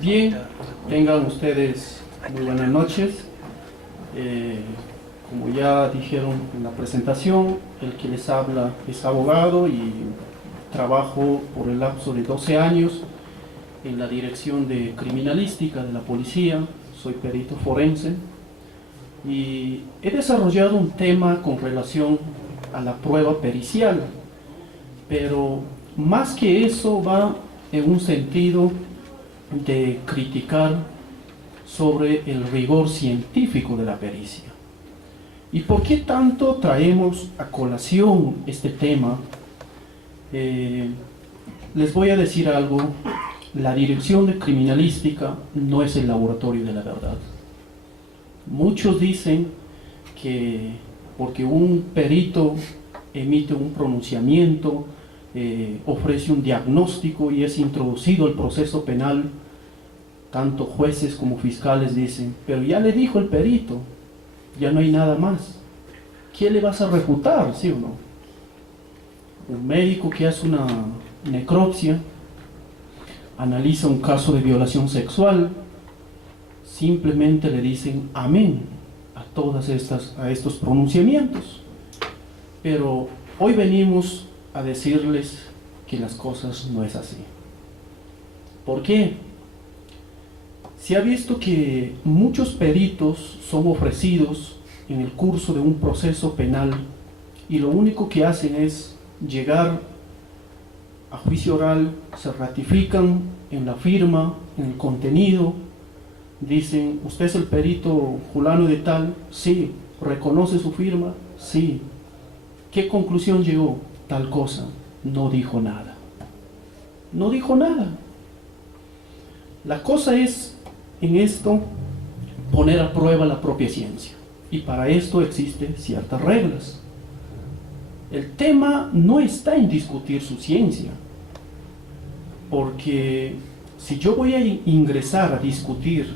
Bien, tengan ustedes muy buenas noches. Como ya dijeron en la presentación, el que les habla es abogado y trabajo por el lapso de 12 años en la Dirección de Criminalística de la Policía. Soy perito forense y he desarrollado un tema con relación a la prueba pericial, pero más que eso va en un sentido de criticar sobre el rigor científico de la pericia. ¿Y por qué tanto traemos a colación este tema? Les voy a decir algo. La Dirección de Criminalística no es el laboratorio de la verdad. Muchos dicen que porque un perito emite un pronunciamiento, ofrece un diagnóstico y es introducido al proceso penal, tanto jueces como fiscales dicen, pero ya le dijo el perito, ya no hay nada más. ¿Qué le vas a refutar, sí o no? Un médico que hace una necropsia, analiza un caso de violación sexual, simplemente le dicen amén a estos pronunciamientos. Pero hoy venimos a decirles que las cosas no es así. ¿Por qué? Se ha visto que muchos peritos son ofrecidos en el curso de un proceso penal y lo único que hacen es llegar a juicio oral, se ratifican en la firma, en el contenido, dicen, ¿usted es el perito fulano de tal? Sí. ¿Reconoce su firma? Sí. ¿Qué conclusión llegó? Tal cosa. No dijo nada. No dijo nada. La cosa es, en esto, poner a prueba la propia ciencia. Y para esto existen ciertas reglas. El tema no está en discutir su ciencia. Porque si yo voy a ingresar a discutir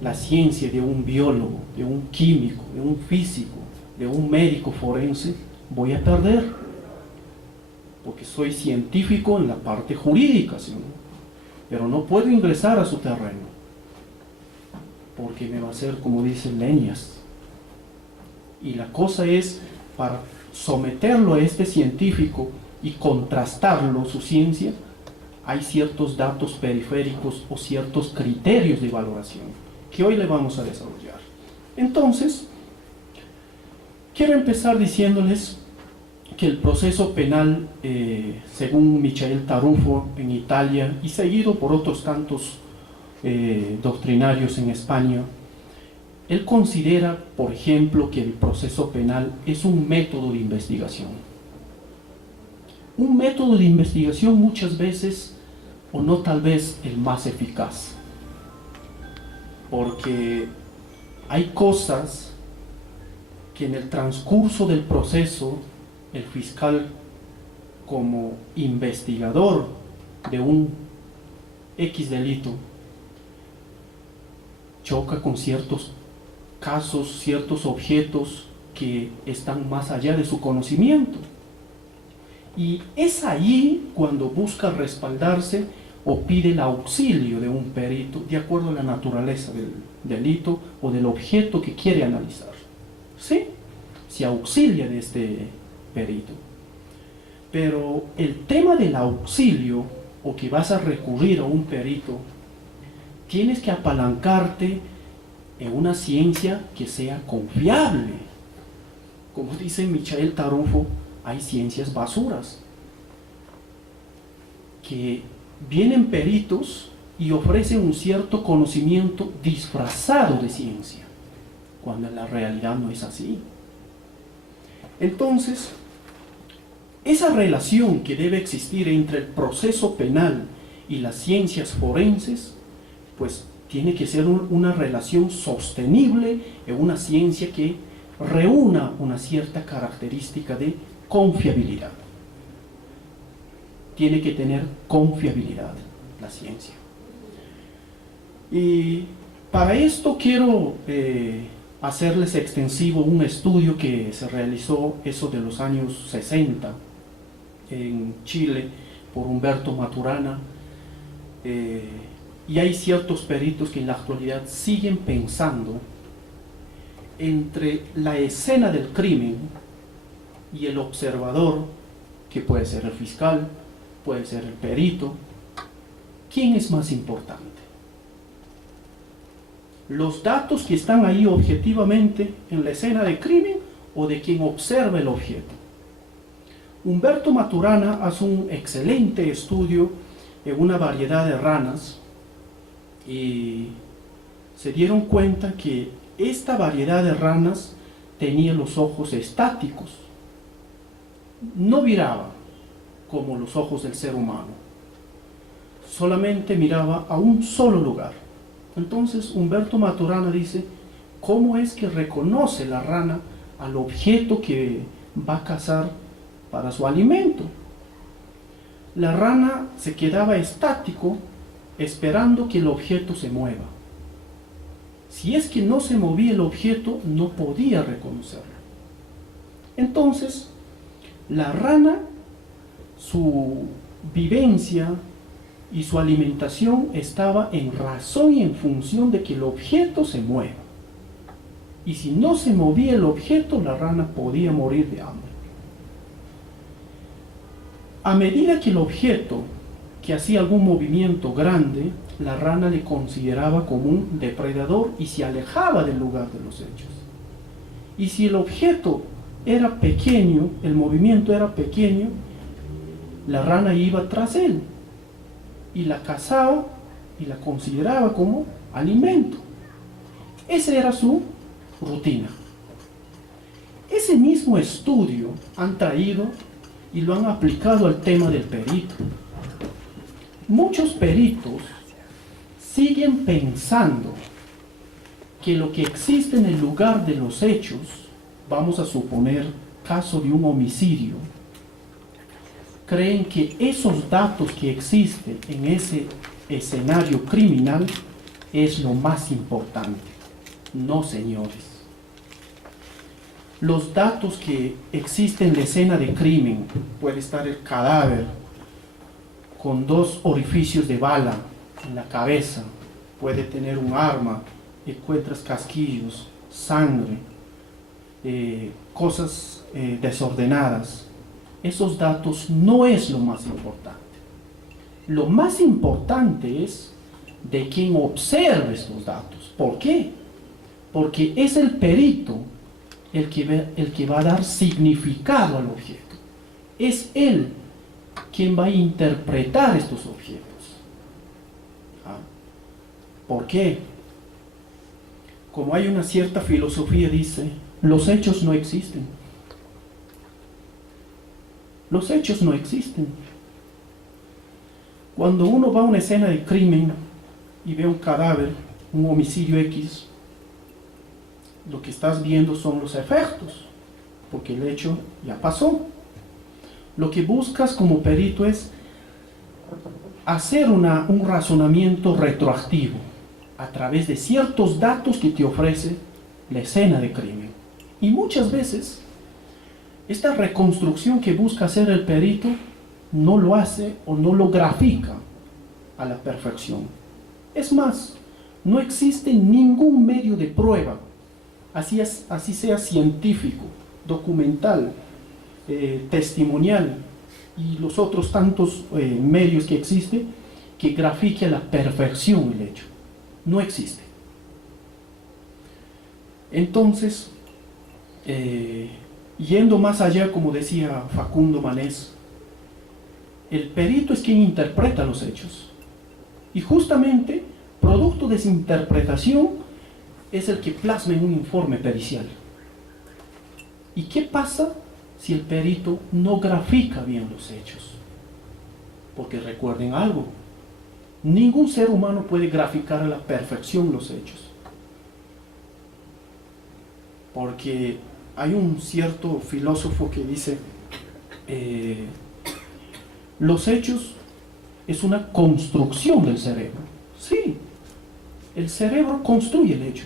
la ciencia de un biólogo, de un químico, de un físico, de un médico forense, voy a perder, porque soy científico en la parte jurídica, ¿sí? Pero no puedo ingresar a su terreno, porque me va a hacer, como dicen, leñas. Y la cosa es, para someterlo a este científico y contrastarlo, su ciencia, hay ciertos datos periféricos o ciertos criterios de valoración que hoy le vamos a desarrollar. Entonces, quiero empezar diciéndoles que el proceso penal, según Michael Tarufo en Italia y seguido por otros tantos doctrinarios en España, él considera, por ejemplo, que el proceso penal es un método de investigación. Un método de investigación muchas veces, o no tal vez el más eficaz, porque hay cosas que en el transcurso del proceso el fiscal, como investigador de un X delito, choca con ciertos casos, ciertos objetos que están más allá de su conocimiento. Y es ahí cuando busca respaldarse o pide el auxilio de un perito de acuerdo a la naturaleza del delito o del objeto que quiere analizar. ¿Sí? Se auxilia de este perito. Pero el tema del auxilio o que vas a recurrir a un perito, tienes que apalancarte en una ciencia que sea confiable. Como dice Michael Tarufo, hay ciencias basuras, que vienen peritos y ofrecen un cierto conocimiento disfrazado de ciencia, cuando en la realidad no es así. Entonces, esa relación que debe existir entre el proceso penal y las ciencias forenses, pues tiene que ser una relación sostenible en una ciencia que reúna una cierta característica de confiabilidad. Tiene que tener confiabilidad la ciencia. Y para esto quiero hacerles extensivo un estudio que se realizó, eso de los años 60, en Chile, por Humberto Maturana, Y hay ciertos peritos que en la actualidad siguen pensando entre la escena del crimen y el observador, que puede ser el fiscal, puede ser el perito. ¿Quién es más importante? ¿Los datos que están ahí objetivamente en la escena del crimen o de quien observa el objeto? Humberto Maturana hace un excelente estudio en una variedad de ranas y se dieron cuenta que esta variedad de ranas tenía los ojos estáticos, no miraba como los ojos del ser humano, solamente miraba a un solo lugar. Entonces Humberto Maturana dice, ¿cómo es que reconoce la rana al objeto que va a cazar para su alimento? La rana se quedaba estático esperando que el objeto se mueva. Si es que no se movía el objeto, no podía reconocerlo. Entonces, la rana, su vivencia y su alimentación estaba en razón y en función de que el objeto se mueva. Y si no se movía el objeto, la rana podía morir de hambre. A medida que el objeto que hacía algún movimiento grande, la rana le consideraba como un depredador y se alejaba del lugar de los hechos. Y si el objeto era pequeño, el movimiento era pequeño, la rana iba tras él y la cazaba y la consideraba como alimento. Esa era su rutina. Ese mismo estudio han traído y lo han aplicado al tema del perito. Muchos peritos siguen pensando que lo que existe en el lugar de los hechos, vamos a suponer caso de un homicidio, creen que esos datos que existen en ese escenario criminal es lo más importante. No, señores. Los datos que existen en la escena de crimen, puede estar el cadáver con 2 orificios de bala en la cabeza, puede tener un arma, encuentras casquillos, sangre, cosas desordenadas. Esos datos no es lo más importante. Lo más importante es de quien observe estos datos. ¿Por qué? Porque es el perito el que va a dar significado al objeto. Es él quien va a interpretar estos objetos. ¿Por qué? Como hay una cierta filosofía, dice, los hechos no existen. Los hechos no existen. Cuando uno va a una escena de crimen y ve un cadáver, un homicidio X, lo que estás viendo son los efectos, porque el hecho ya pasó. Lo que buscas como perito es hacer un razonamiento retroactivo a través de ciertos datos que te ofrece la escena de crimen. Y muchas veces esta reconstrucción que busca hacer el perito no lo hace o no lo grafica a la perfección. Es más, no existe ningún medio de prueba, así sea científico, documental, testimonial y los otros tantos medios que existen, que grafique a la perfección el hecho. No existe. Entonces, yendo más allá, como decía Facundo Manés, el perito es quien interpreta los hechos. Y justamente, producto de esa interpretación, es el que plasma en un informe pericial. ¿Y qué pasa si el perito no grafica bien los hechos? Porque recuerden algo, ningún ser humano puede graficar a la perfección los hechos. Porque hay un cierto filósofo que dice, los hechos es una construcción del cerebro. Sí, el cerebro construye el hecho.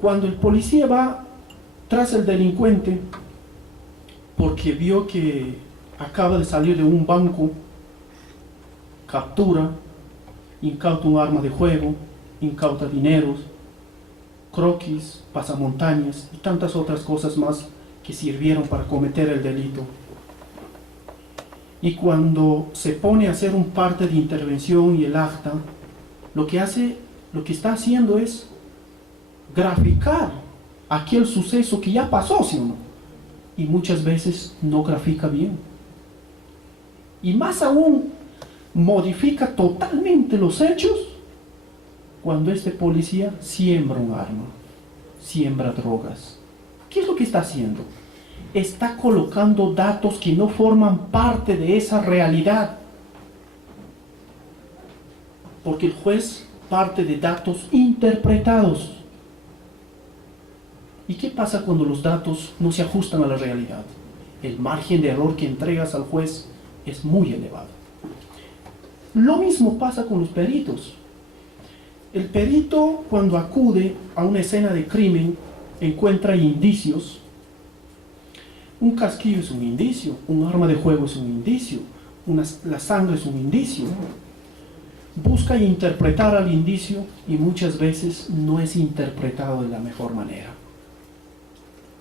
Cuando el policía va tras el delincuente porque vio que acaba de salir de un banco captura, incauta un arma de juego, incauta dineros, croquis, pasamontañas y tantas otras cosas más que sirvieron para cometer el delito. Y cuando se pone a hacer un parte de intervención y el acta, lo que está haciendo es graficar aquel suceso que ya pasó, ¿sí o no? Y muchas veces no grafica bien. Y más aún, modifica totalmente los hechos cuando este policía siembra un arma, siembra drogas. ¿Qué es lo que está haciendo? Está colocando datos que no forman parte de esa realidad. Porque el juez parte de datos interpretados. ¿Y qué pasa cuando los datos no se ajustan a la realidad? El margen de error que entregas al juez es muy elevado. Lo mismo pasa con los peritos. El perito, cuando acude a una escena de crimen, encuentra indicios. Un casquillo es un indicio, un arma de juego es un indicio, la sangre es un indicio. Busca interpretar al indicio y muchas veces no es interpretado de la mejor manera.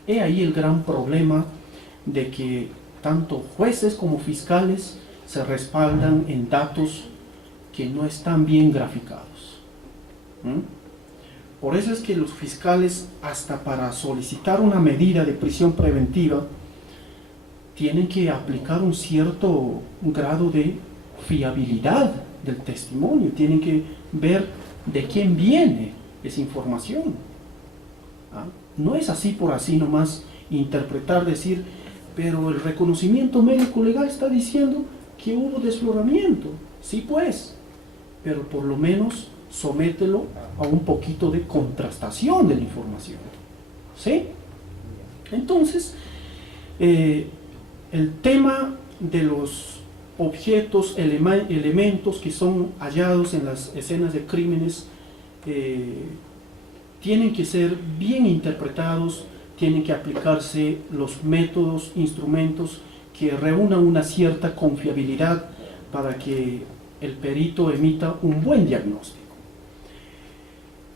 He ahí el gran problema de que tanto jueces como fiscales se respaldan en datos que no están bien graficados. Por eso es que los fiscales, hasta para solicitar una medida de prisión preventiva, tienen que aplicar un cierto grado de fiabilidad del testimonio, tienen que ver de quién viene esa información. No es así por así nomás interpretar, decir, pero el reconocimiento médico legal está diciendo que hubo desfloramiento. Sí, pues, pero por lo menos somételo a un poquito de contrastación de la información. ¿Sí? Entonces, el tema de los objetos, elementos que son hallados en las escenas de crímenes tienen que ser bien interpretados, tienen que aplicarse los métodos, instrumentos que reúnan una cierta confiabilidad para que el perito emita un buen diagnóstico.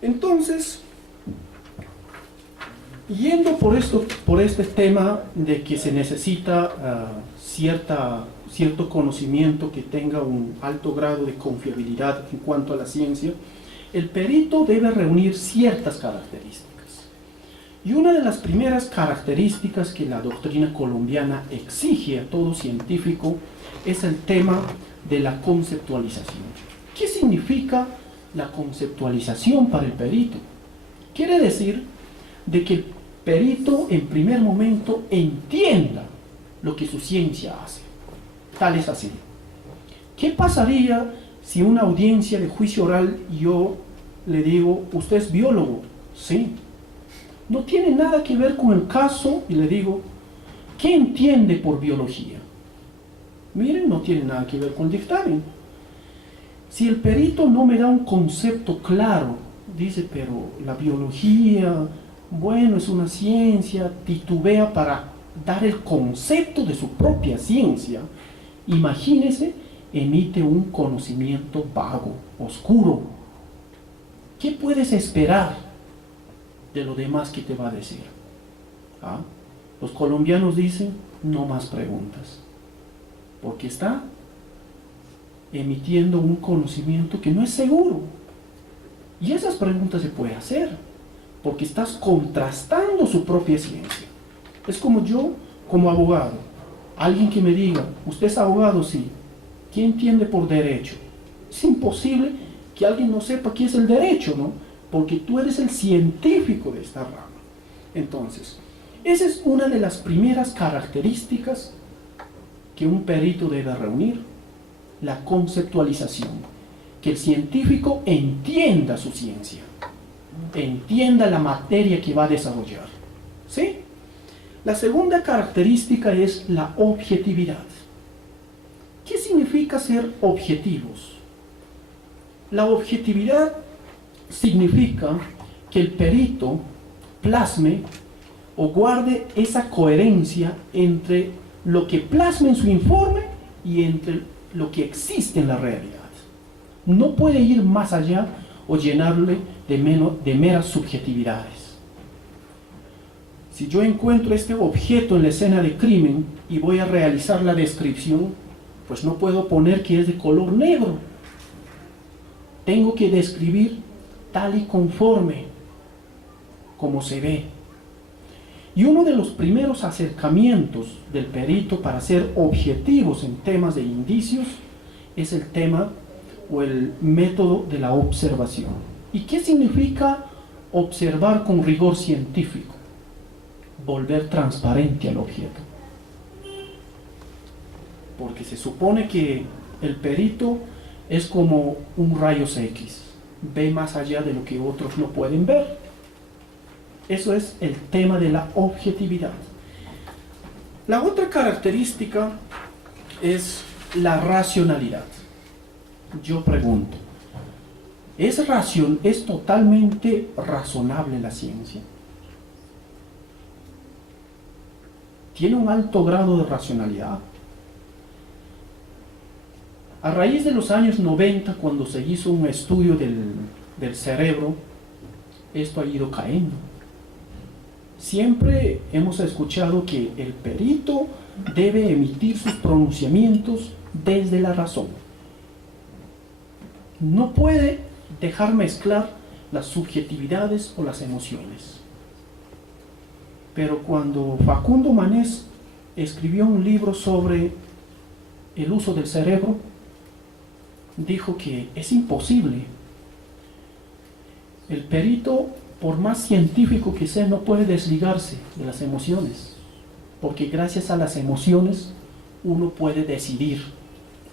Entonces, yendo por este tema de que se necesita cierto conocimiento que tenga un alto grado de confiabilidad en cuanto a la ciencia, el perito debe reunir ciertas características. Y una de las primeras características que la doctrina colombiana exige a todo científico es el tema de la conceptualización. ¿Qué significa la conceptualización para el perito? Quiere decir de que el perito en primer momento entienda lo que su ciencia hace. Tal es así. ¿Qué pasaría si una audiencia de juicio oral yo le digo, usted es biólogo? Sí. No tiene nada que ver con el caso y le digo, ¿qué entiende por biología? Miren, no tiene nada que ver con el dictamen. Si el perito no me da un concepto claro, dice, pero la biología, bueno, es una ciencia, titubea para dar el concepto de su propia ciencia, imagínese, emite un conocimiento vago, oscuro. ¿Qué puedes esperar de lo demás que te va a decir? Los colombianos dicen, no más preguntas, porque está emitiendo un conocimiento que no es seguro. Y esas preguntas se puede hacer, porque estás contrastando su propia ciencia. Es como yo, como abogado, alguien que me diga, ¿usted es abogado? Sí. ¿Qué entiende por derecho? Es imposible que alguien no sepa qué es el derecho, ¿no? Porque tú eres el científico de esta rama. Entonces, esa es una de las primeras características que un perito debe reunir, la conceptualización, que el científico entienda su ciencia, entienda la materia que va a desarrollar. ¿Sí? La segunda característica es la objetividad. ¿Qué significa ser objetivos? La objetividad significa que el perito plasme o guarde esa coherencia entre lo que plasma en su informe y entre lo que existe en la realidad. No puede ir más allá o llenarle de meras subjetividades. Si yo encuentro este objeto en la escena de crimen y voy a realizar la descripción, pues no puedo poner que es de color negro. Tengo que describir tal y conforme como se ve. Y uno de los primeros acercamientos del perito para ser objetivos en temas de indicios es el tema o el método de la observación. ¿Y qué significa observar con rigor científico? Volver transparente al objeto. Porque se supone que el perito es como un rayos X, ve más allá de lo que otros no pueden ver. Eso es el tema de la objetividad. La otra característica es la racionalidad. Yo pregunto, ¿es totalmente razonable la ciencia? ¿Tiene un alto grado de racionalidad? A raíz de los años 90, cuando se hizo un estudio del cerebro, esto ha ido cayendo. Siempre hemos escuchado que el perito debe emitir sus pronunciamientos desde la razón. No puede dejar mezclar las subjetividades o las emociones. Pero cuando Facundo Manés escribió un libro sobre el uso del cerebro, dijo que es imposible. El perito, por más científico que sea, no puede desligarse de las emociones, porque gracias a las emociones uno puede decidir.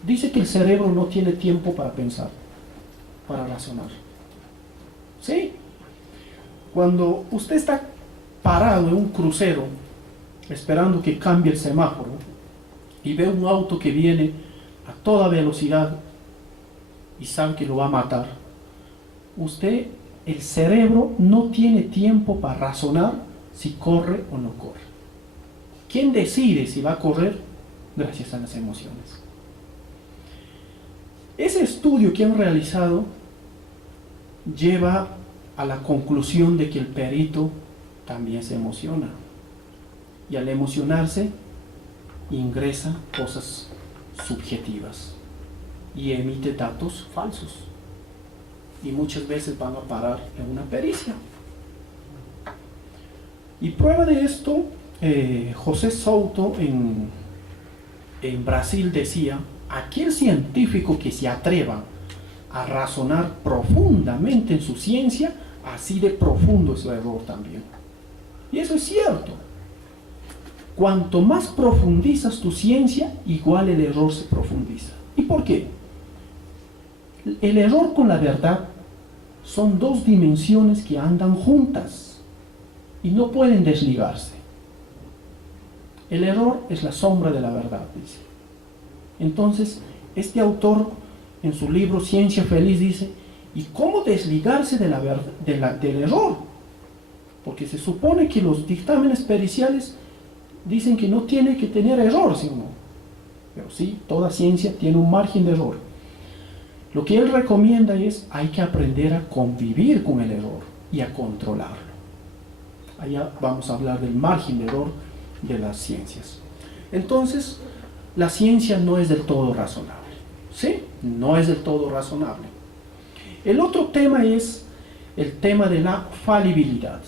Dice que el cerebro no tiene tiempo para pensar, para razonar. ¿Sí? Cuando usted está parado en un crucero esperando que cambie el semáforo y ve un auto que viene a toda velocidad y sabe que lo va a matar, usted, el cerebro no tiene tiempo para razonar si corre o no corre. ¿Quién decide si va a correr? Gracias a las emociones. Ese estudio que han realizado lleva a la conclusión de que el perito también se emociona, y al emocionarse ingresa cosas subjetivas y emite datos falsos, y muchas veces van a parar en una pericia. Y prueba de esto, José Souto en Brasil decía: aquel científico que se atreva a razonar profundamente en su ciencia, así de profundo es su error también. Y eso es cierto. Cuanto más profundizas tu ciencia, igual el error se profundiza. ¿Y por qué? El error con la verdad son dos dimensiones que andan juntas y no pueden desligarse. El error es la sombra de la verdad, dice. Entonces, este autor en su libro Ciencia Feliz dice: ¿y cómo desligarse de la verdad, del error? Porque se supone que los dictámenes periciales dicen que no tiene que tener error, sino, pero sí, toda ciencia tiene un margen de error. Lo que él recomienda es: hay que aprender a convivir con el error y a controlarlo. Allá vamos a hablar del margen de error de las ciencias. Entonces, la ciencia no es del todo razonable. ¿Sí? No es del todo razonable. El otro tema es el tema de la falibilidad.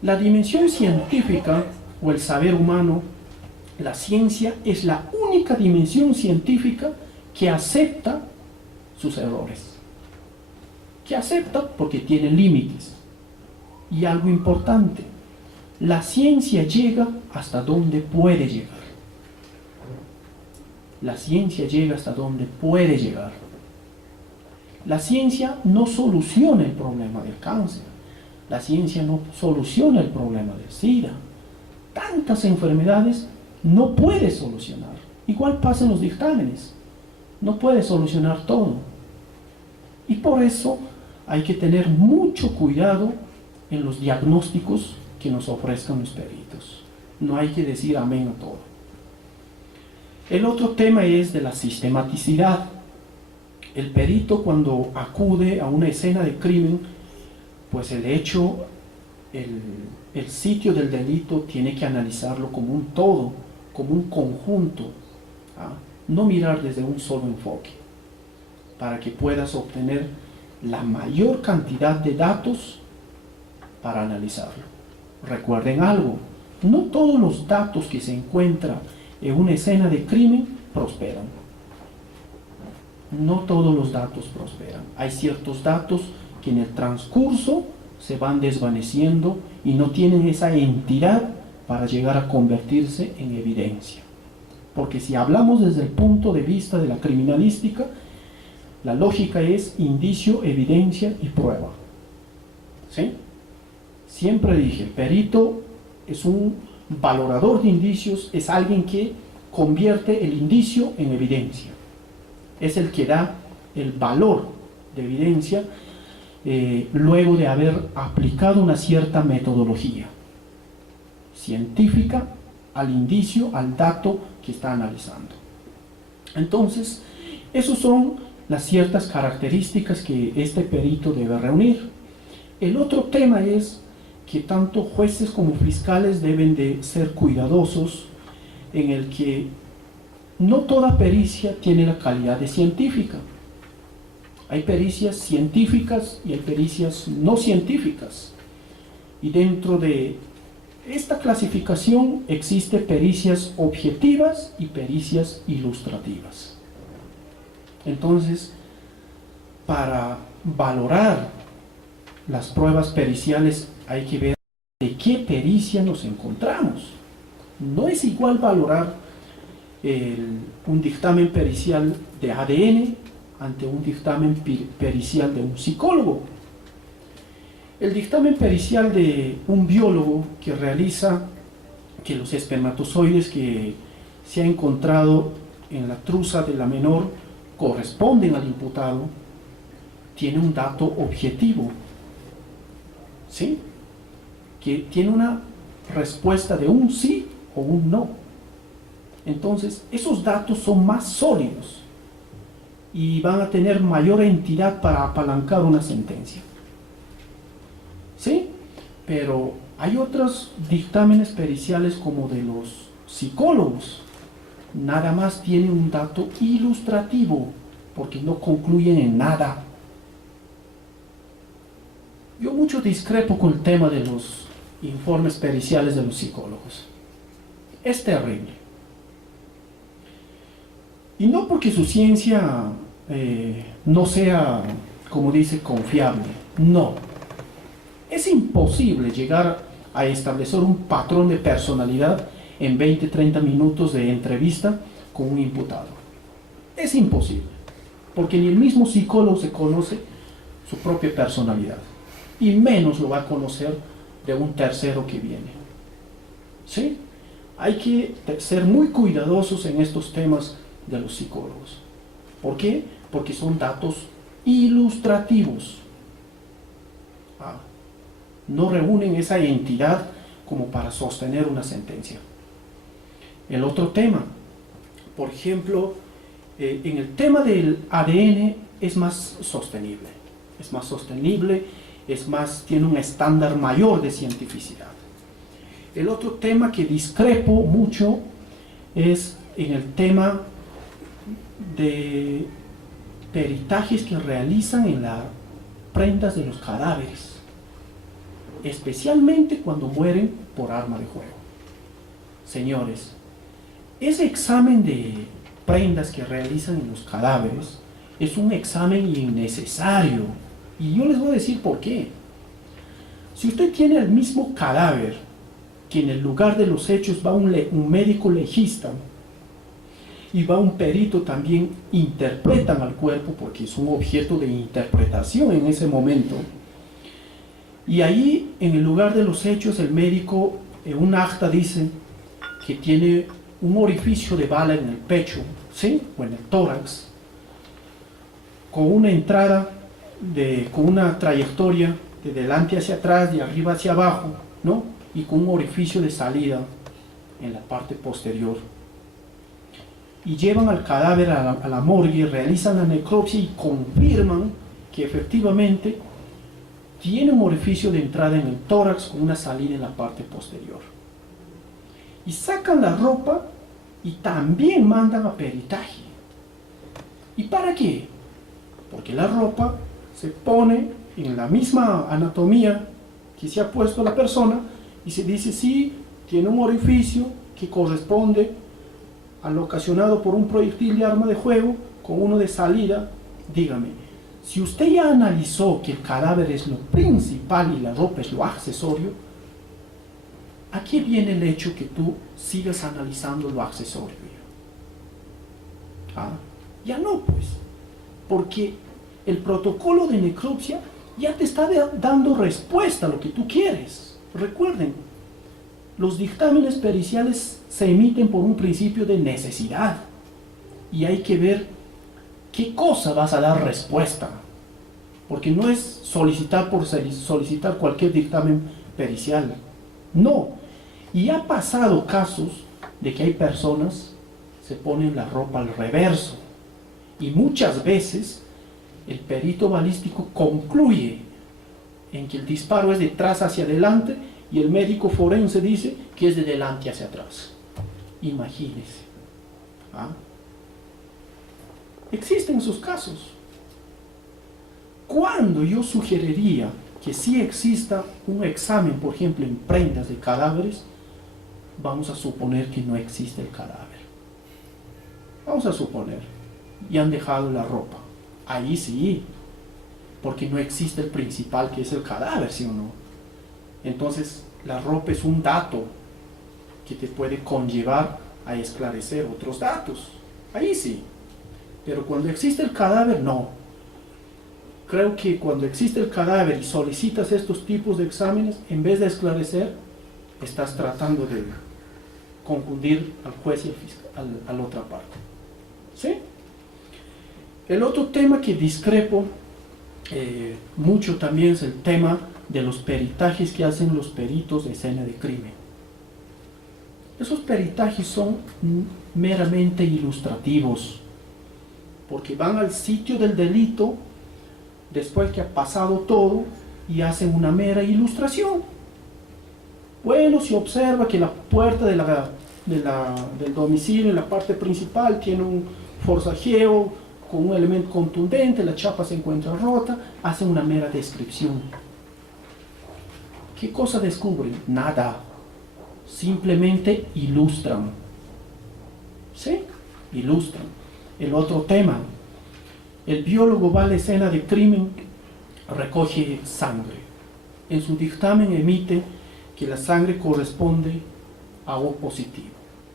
La dimensión científica o el saber humano, la ciencia es la única dimensión científica que acepta sus errores. Que acepta porque tiene límites. Y algo importante, la ciencia llega hasta donde puede llegar. La ciencia llega hasta donde puede llegar. La ciencia no soluciona el problema del cáncer. La ciencia no soluciona el problema del SIDA. Tantas enfermedades no puede solucionar. Igual pasa en los dictámenes. No puede solucionar todo. Y por eso hay que tener mucho cuidado en los diagnósticos que nos ofrezcan los peritos. No hay que decir amén a todo. El otro tema es de la sistematicidad. El perito, cuando acude a una escena de crimen, pues el hecho, el sitio del delito tiene que analizarlo como un todo, como un conjunto, ¿ah? No mirar desde un solo enfoque, para que puedas obtener la mayor cantidad de datos para analizarlo. Recuerden algo, no todos los datos que se encuentran en una escena de crimen prosperan. No todos los datos prosperan. Hay ciertos datos que en el transcurso se van desvaneciendo y no tienen esa entidad para llegar a convertirse en evidencia. Porque si hablamos desde el punto de vista de la criminalística, la lógica es indicio, evidencia y prueba. ¿Sí? Siempre dije, el perito es un valorador de indicios, es alguien que convierte el indicio en evidencia. Es el que da el valor de evidencia luego de haber aplicado una cierta metodología científica al indicio, al dato que está analizando. Entonces, esas son las ciertas características que este perito debe reunir. El otro tema es que tanto jueces como fiscales deben de ser cuidadosos en el que no toda pericia tiene la calidad de científica. Hay pericias científicas y hay pericias no científicas. Y dentro de esta clasificación existe pericias objetivas y pericias ilustrativas. Entonces, para valorar las pruebas periciales hay que ver de qué pericia nos encontramos. No es igual valorar un dictamen pericial de ADN ante un dictamen pericial de un psicólogo. El dictamen pericial de un biólogo que realiza que los espermatozoides que se ha encontrado en la truza de la menor corresponden al imputado, tiene un dato objetivo, ¿sí? Que tiene una respuesta de un sí o un no. Entonces, esos datos son más sólidos y van a tener mayor entidad para apalancar una sentencia. ¿Sí? Pero hay otros dictámenes periciales como de los psicólogos. Nada más tienen un dato ilustrativo porque no concluyen en nada. Yo mucho discrepo con el tema de los informes periciales de los psicólogos. Es terrible. Y no porque su ciencia no sea, como dice, confiable. No. Es imposible llegar a establecer un patrón de personalidad en 20-30 minutos de entrevista con un imputado. Es imposible. Porque ni el mismo psicólogo se conoce su propia personalidad. Y menos lo va a conocer de un tercero que viene. ¿Sí? Hay que ser muy cuidadosos en estos temas de los psicólogos. ¿Por qué? Porque son datos ilustrativos. No reúnen esa entidad como para sostener una sentencia. El otro tema, por ejemplo, en el tema del ADN es más sostenible. Es más sostenible, tiene un estándar mayor de cientificidad. El otro tema que discrepo mucho es en el tema de peritajes que realizan en las prendas de los cadáveres, especialmente cuando mueren por arma de fuego. Señores, ese examen de prendas que realizan en los cadáveres es un examen innecesario, y yo les voy a decir por qué. Si usted tiene el mismo cadáver que en el lugar de los hechos va un médico legista y va un perito también, interpretan al cuerpo porque es un objeto de interpretación en ese momento, y ahí en el lugar de los hechos el médico en un acta dice que tiene un orificio de bala en el pecho, ¿sí? O en el tórax, con una entrada con una trayectoria de delante hacia atrás, de arriba hacia abajo, ¿no? Y con un orificio de salida en la parte posterior. y llevan al cadáver a la morgue, realizan la necropsia y confirman que efectivamente tiene un orificio de entrada en el tórax con una salida en la parte posterior. Y sacan la ropa y también mandan a peritaje. ¿Y para qué? Porque la ropa se pone en la misma anatomía que se ha puesto la persona y se dice sí, tiene un orificio que corresponde al ocasionado por un proyectil de arma de fuego con uno de salida. Dígame, si usted ya analizó que el cadáver es lo principal y la ropa es lo accesorio, ¿a qué viene el hecho que tú sigas analizando lo accesorio? ¿Ah? Ya no, pues, porque el protocolo de necropsia ya te está dando respuesta a lo que tú quieres. Recuerden, los dictámenes periciales se emiten por un principio de necesidad y hay que ver qué cosa vas a dar respuesta, porque no es solicitar por solicitar cualquier dictamen pericial, no. Y ha pasado casos de que hay personas se ponen la ropa al reverso y muchas veces el perito balístico concluye en que el disparo es de atrás hacia adelante y el médico forense dice que es de delante hacia atrás. Imagínese. ¿Ah? Existen esos casos. Cuando yo sugeriría que sí exista un examen, por ejemplo, en prendas de cadáveres, vamos a suponer que no existe el cadáver. Vamos a suponer, y han dejado la ropa. Ahí sí, porque no existe el principal, que es el cadáver, ¿sí o no? Entonces, la ropa es un dato que te puede conllevar a esclarecer otros datos. Ahí sí. Pero cuando existe el cadáver, no. Creo que cuando existe el cadáver y solicitas estos tipos de exámenes, en vez de esclarecer, estás tratando de confundir al juez y al fiscal, a la otra parte. ¿Sí? El otro tema que discrepo mucho también es el tema de los peritajes que hacen los peritos de escena de crimen. Esos peritajes son meramente ilustrativos, porque van al sitio del delito después que ha pasado todo y hacen una mera ilustración. Bueno, se observa que la puerta del domicilio en la parte principal tiene un forcajeo con un elemento contundente, la chapa se encuentra rota, hacen una mera descripción. ¿Qué cosa descubren? Nada. Simplemente ilustran. ¿Sí? Ilustran. El otro tema. El biólogo va a la escena de crimen, recoge sangre. En su dictamen emite que la sangre corresponde a O positivo.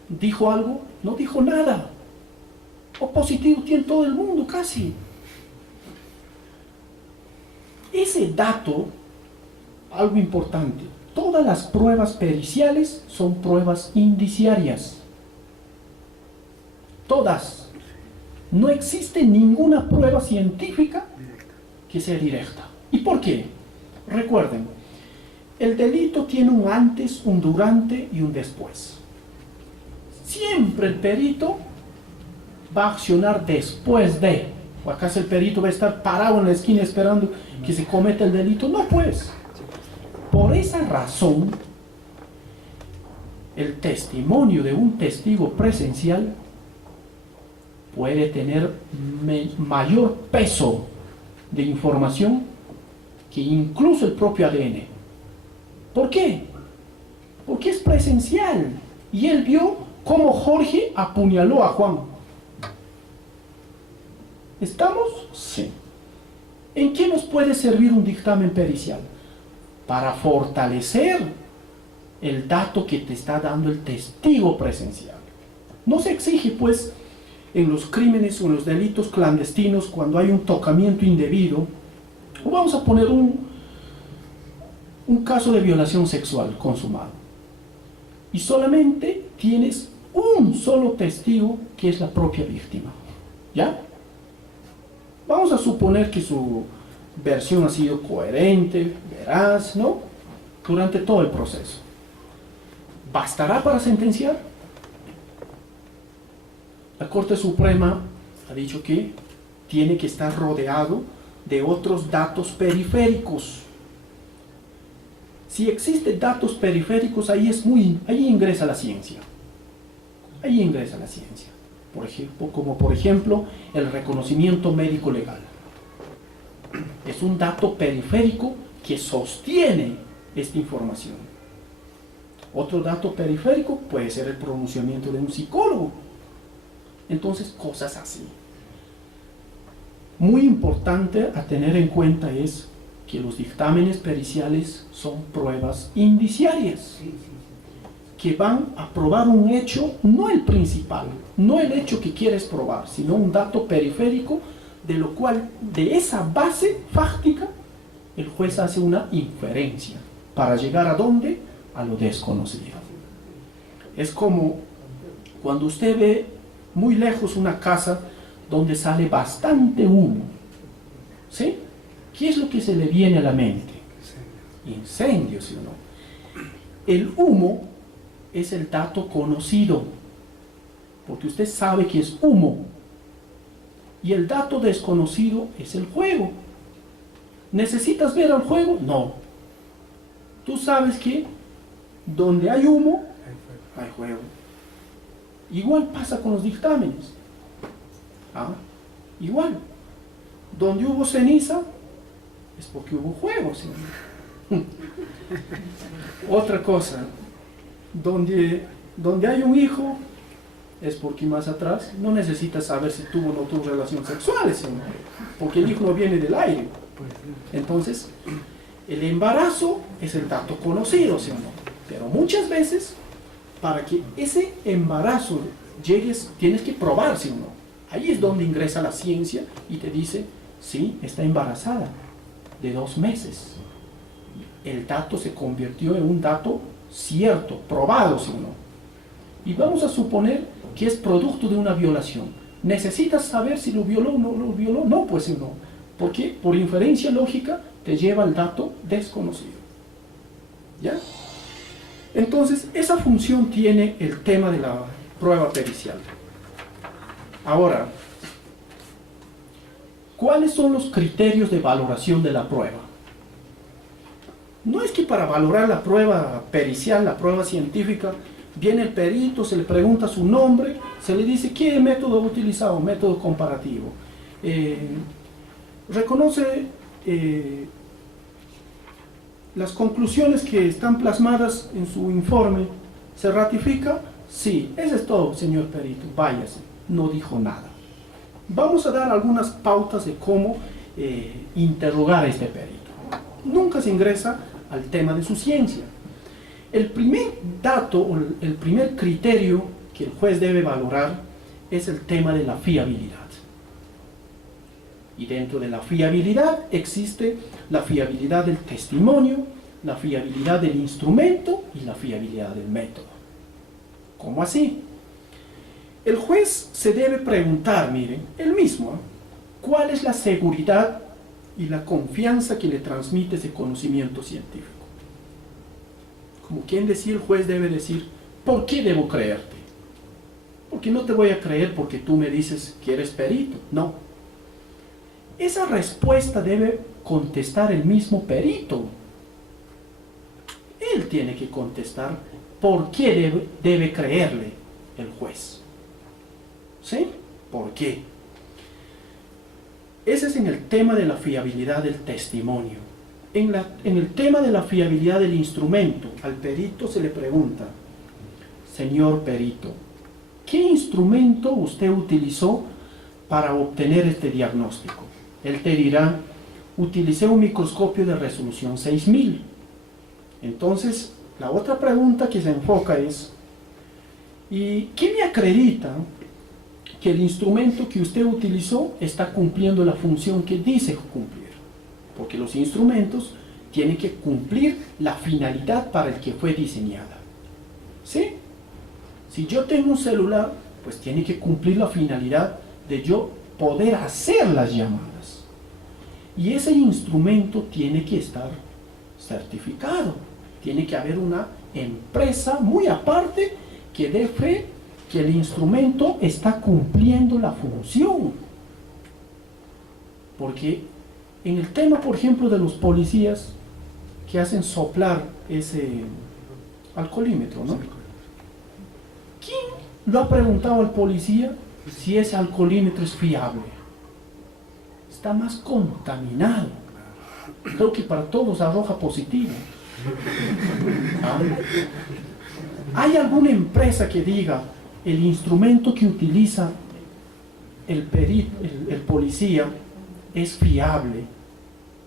¿Dijo algo? No dijo nada. O positivo tiene todo el mundo, casi. Ese dato, algo importante, todas las pruebas periciales son pruebas indiciarias. Todas. No existe ninguna prueba científica que sea directa. ¿Y por qué? Recuerden, el delito tiene un antes, un durante y un después. Siempre el perito va a accionar después de. ¿O acaso el perito va a estar parado en la esquina esperando que se cometa el delito? No, pues. Por esa razón, el testimonio de un testigo presencial puede tener mayor peso de información que incluso el propio ADN. ¿Por qué? Porque es presencial y él vio cómo Jorge apuñaló a Juan. ¿Estamos? Sí. ¿En qué nos puede servir un dictamen pericial? Para fortalecer el dato que te está dando el testigo presencial. No se exige, pues, en los crímenes o en los delitos clandestinos, cuando hay un tocamiento indebido, o vamos a poner un caso de violación sexual consumado, y solamente tienes un solo testigo que es la propia víctima. ¿Ya? Vamos a suponer que su versión ha sido coherente, veraz, ¿no? Durante todo el proceso. ¿Bastará para sentenciar? La Corte Suprema ha dicho que tiene que estar rodeado de otros datos periféricos. Si existen datos periféricos, ahí ingresa la ciencia. Ahí ingresa la ciencia. Por ejemplo, como por ejemplo el reconocimiento médico legal. Es un dato periférico que sostiene esta información. Otro dato periférico puede ser el pronunciamiento de un psicólogo. Entonces, cosas así. Muy importante a tener en cuenta es que los dictámenes periciales son pruebas indiciarias, que van a probar un hecho, no el principal, no el hecho que quieres probar, sino un dato periférico, de lo cual, de esa base fáctica, el juez hace una inferencia, para llegar ¿a dónde? A lo desconocido. Es como cuando usted ve muy lejos una casa donde sale bastante humo, ¿sí? ¿Qué es lo que se le viene a la mente? Incendio, ¿sí o no? El humo es el dato conocido, porque usted sabe que es humo, y el dato desconocido es el fuego. ¿Necesitas ver al fuego? No. Tú sabes que donde hay humo, hay fuego. Igual pasa con los dictámenes. Igual. Donde hubo ceniza, es porque hubo fuego, ¿sí? Otra cosa, donde hay un hijo, es porque más atrás no necesitas saber si tuvo o no tuvo relaciones sexuales, ¿sí? Porque el hijo no viene del aire. Entonces, el embarazo es el dato conocido, ¿sí o no? Pero muchas veces, para que ese embarazo llegues, tienes que probar, ¿sí o no? Ahí es donde ingresa la ciencia y te dice, sí, está embarazada de 2 meses. El dato se convirtió en un dato cierto, probado, ¿sí o no? Y vamos a suponer que es producto de una violación. ¿Necesitas saber si lo violó o no lo violó? No, pues no. Porque por inferencia lógica te lleva al dato desconocido. ¿Ya? Entonces, esa función tiene el tema de la prueba pericial. Ahora, ¿cuáles son los criterios de valoración de la prueba? No es que para valorar la prueba pericial, la prueba científica, viene el perito, se le pregunta su nombre, se le dice qué método ha utilizado, método comparativo. Reconoce las conclusiones que están plasmadas en su informe. ¿Se ratifica? Sí, eso es todo, señor perito, váyase. No dijo nada. Vamos a dar algunas pautas de cómo interrogar a este perito. Nunca se ingresa al tema de su ciencia. El primer dato o el primer criterio que el juez debe valorar es el tema de la fiabilidad. Y dentro de la fiabilidad existe la fiabilidad del testimonio, la fiabilidad del instrumento y la fiabilidad del método. ¿Cómo así? El juez se debe preguntar, miren, él mismo, ¿cuál es la seguridad y la confianza que le transmite ese conocimiento científico? Como quien decía, el juez debe decir, ¿por qué debo creerte? Porque no te voy a creer porque tú me dices que eres perito. No. Esa respuesta debe contestar el mismo perito. Él tiene que contestar por qué debe creerle el juez. ¿Sí? ¿Por qué? Ese es en el tema de la fiabilidad del testimonio. En el tema de la fiabilidad del instrumento, al perito se le pregunta, señor perito, ¿qué instrumento usted utilizó para obtener este diagnóstico? Él te dirá, utilicé un microscopio de resolución 6000. Entonces, la otra pregunta que se enfoca es, ¿y qué me acredita que el instrumento que usted utilizó está cumpliendo la función que dice cumplir? Porque los instrumentos tienen que cumplir la finalidad para el que fue diseñada. ¿Sí? Si yo tengo un celular, pues tiene que cumplir la finalidad de yo poder hacer las llamadas. Y ese instrumento tiene que estar certificado. Tiene que haber una empresa muy aparte que dé fe que el instrumento está cumpliendo la función. Porque en el tema, por ejemplo, de los policías que hacen soplar ese alcoholímetro, ¿no? ¿Quién lo ha preguntado al policía si ese alcoholímetro es fiable? Está más contaminado. Creo que para todos arroja positivo. ¿Ah? ¿Hay alguna empresa que diga el instrumento que utiliza el policía es fiable,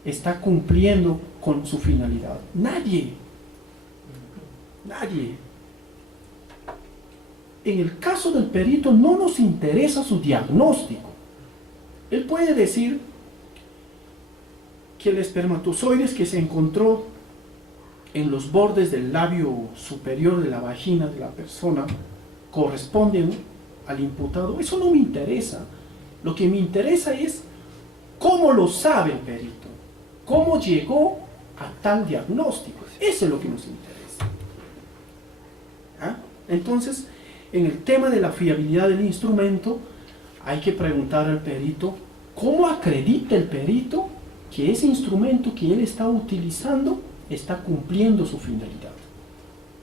está cumpliendo con su finalidad? Nadie. Nadie. En el caso del perito no nos interesa su diagnóstico. Él puede decir que el espermatozoides que se encontró en los bordes del labio superior de la vagina de la persona corresponden al imputado. Eso no me interesa. Lo que me interesa es cómo lo sabe el perito, cómo llegó a tal diagnóstico. Eso es lo que nos interesa. ¿Ah? Entonces, en el tema de la fiabilidad del instrumento, hay que preguntar al perito cómo acredita el perito que ese instrumento que él está utilizando está cumpliendo su finalidad.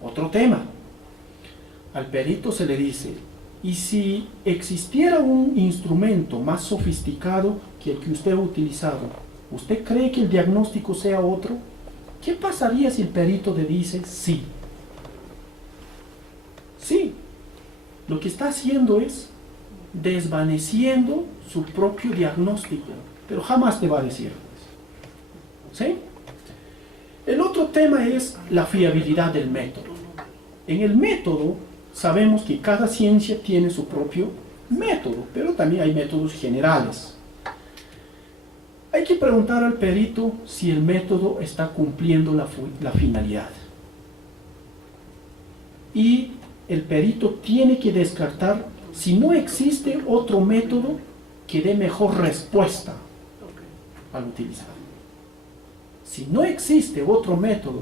Otro tema. Al perito se le dice, ¿y si existiera un instrumento más sofisticado que el que usted ha utilizado, usted cree que el diagnóstico sea otro? ¿Qué pasaría si el perito le dice sí? Sí. Lo que está haciendo es desvaneciendo su propio diagnóstico, pero jamás te va a decir. ¿Sí? El otro tema es la fiabilidad del método. En el método sabemos que cada ciencia tiene su propio método, pero también hay métodos generales. Hay que preguntar al perito si el método está cumpliendo la finalidad. Y el perito tiene que descartar si no existe otro método que dé mejor respuesta al utilizar. Si no existe otro método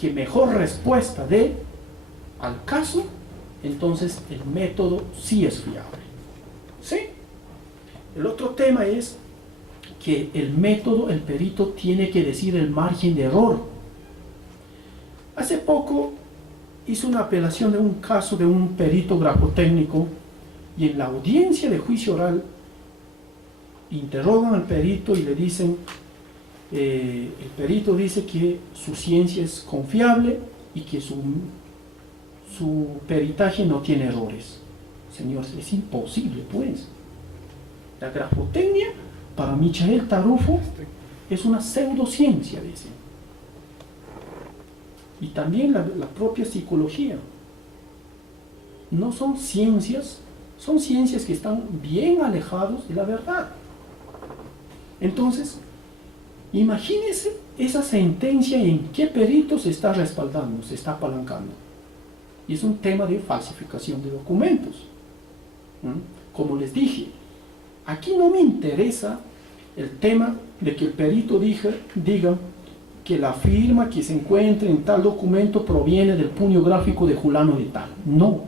que mejor respuesta dé al caso, entonces el método sí es fiable. ¿Sí? El otro tema es que el método, el perito tiene que decir el margen de error. Hace poco hice una apelación de un caso de un perito grafotécnico y en la audiencia de juicio oral interrogan al perito y le dicen, el perito dice que su ciencia es confiable y que su peritaje no tiene errores. Señor, es imposible, pues. La grafotecnia, para Michael Tarufo, es una pseudociencia, dice. Y también la propia psicología. No son ciencias, son ciencias que están bien alejados de la verdad. Entonces, imagínense esa sentencia en qué perito se está respaldando, se está apalancando. Y es un tema de falsificación de documentos. Como les dije, aquí no me interesa el tema de que el perito diga que la firma que se encuentra en tal documento proviene del puño gráfico de Julano de tal. No.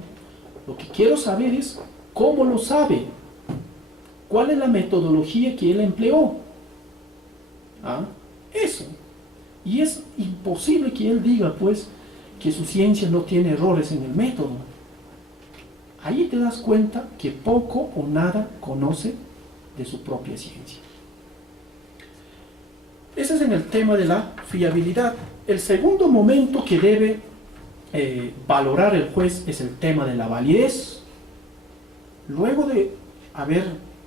Lo que quiero saber es cómo lo sabe. ¿Cuál es la metodología que él empleó? ¿Ah? Eso. Y es imposible que él diga, pues, que su ciencia no tiene errores en el método. Ahí te das cuenta que poco o nada conoce de su propia ciencia. Ese es en el tema de la fiabilidad. El segundo momento que debe valorar el juez es el tema de la validez. Luego de haber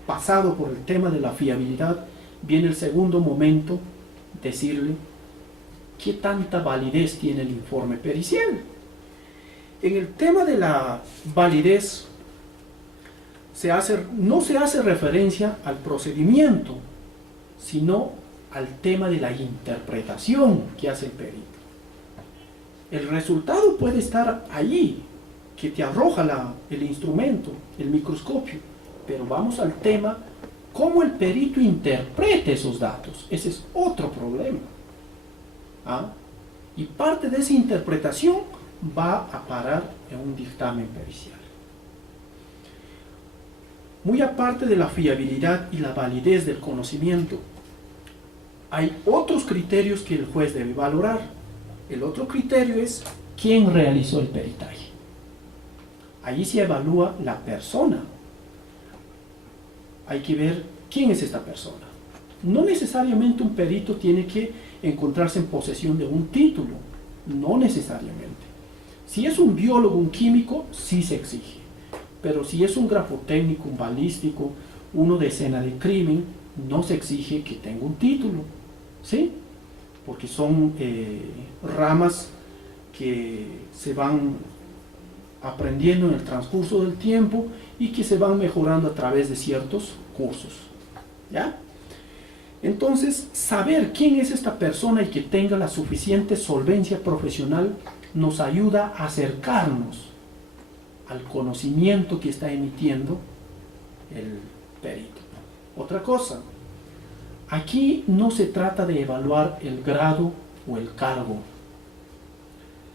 pasado por el tema de la fiabilidad, viene el segundo momento, decirle qué tanta validez tiene el informe pericial. En el tema de la validez no se hace referencia al procedimiento, sino al tema de la interpretación que hace el perito. El resultado puede estar allí, que te arroja el instrumento, el microscopio, pero vamos al tema, cómo el perito interpreta esos datos. Ese es otro problema. ¿Ah? Y parte de esa interpretación va a parar en un dictamen pericial. muy aparte de la fiabilidad y la validez del conocimiento, hay otros criterios que el juez debe valorar. El otro criterio es quién realizó el peritaje. Allí se evalúa la persona. Hay que ver quién es esta persona. No necesariamente un perito tiene que encontrarse en posesión de un título, no necesariamente. Si es un biólogo, un químico, sí se exige. Pero si es un grafotécnico, un balístico, uno de escena de crimen, no se exige que tenga un título, ¿sí? Porque son ramas que se van aprendiendo en el transcurso del tiempo y que se van mejorando a través de ciertos cursos, ¿ya? Entonces, saber quién es esta persona y que tenga la suficiente solvencia profesional nos ayuda a acercarnos al conocimiento que está emitiendo el perito. Otra cosa, aquí no se trata de evaluar el grado o el cargo.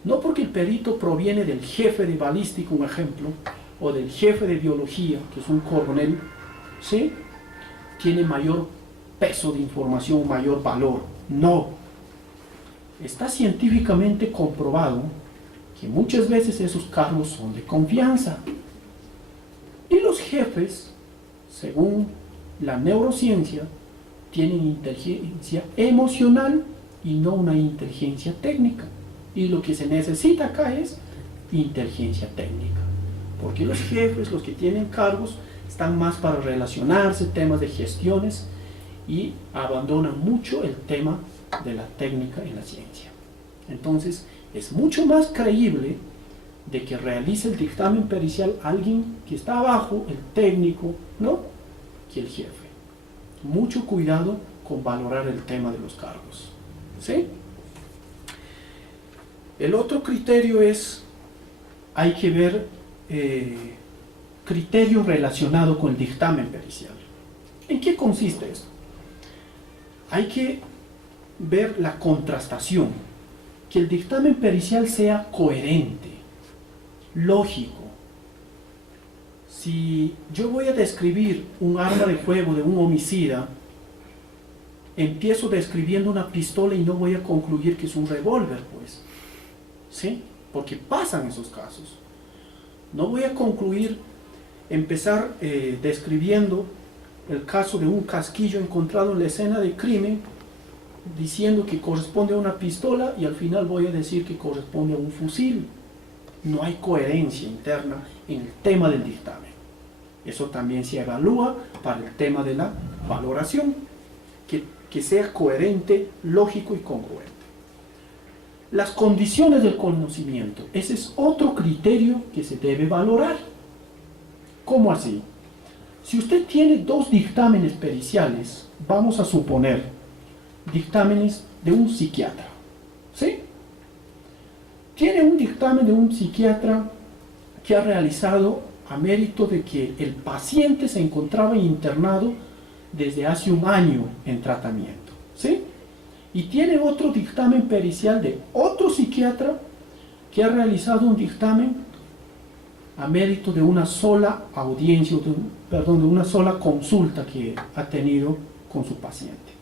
No porque el perito proviene del jefe de balística, un ejemplo, o del jefe de biología, que es un coronel, ¿sí?, tiene mayor peso de información, mayor valor. No. Está científicamente comprobado que muchas veces esos cargos son de confianza. Y los jefes, según la neurociencia, tienen inteligencia emocional y no una inteligencia técnica. Y lo que se necesita acá es inteligencia técnica. Porque los jefes, los que tienen cargos, están más para relacionarse, temas de gestiones, y abandonan mucho el tema de la técnica en la ciencia. Entonces, es mucho más creíble de que realice el dictamen pericial alguien que está abajo, el técnico, ¿no?, que el jefe. Mucho cuidado con valorar el tema de los cargos, ¿sí? El otro criterio es, hay que ver criterios relacionados con el dictamen pericial. ¿En qué consiste esto? Hay que ver la contrastación, que el dictamen pericial sea coherente, lógico. Si yo voy a describir un arma de fuego de un homicida, empiezo describiendo una pistola y no voy a concluir que es un revólver, pues, ¿sí? Porque pasan esos casos. No voy a empezar describiendo el caso de un casquillo encontrado en la escena de crimen, diciendo que corresponde a una pistola, y al final voy a decir que corresponde a un fusil. No hay coherencia interna en el tema del dictamen. Eso también se evalúa para el tema de la valoración, que sea coherente, lógico y congruente. Las condiciones del conocimiento, ese es otro criterio que se debe valorar. ¿Cómo así? Si usted tiene dos dictámenes periciales, vamos a suponer dictámenes de un psiquiatra, ¿sí? Tiene un dictamen de un psiquiatra que ha realizado a mérito de que el paciente se encontraba internado desde hace un año en tratamiento, ¿sí? Y tiene otro dictamen pericial de otro psiquiatra que ha realizado un dictamen a mérito de una sola audiencia, de una sola consulta que ha tenido con su paciente.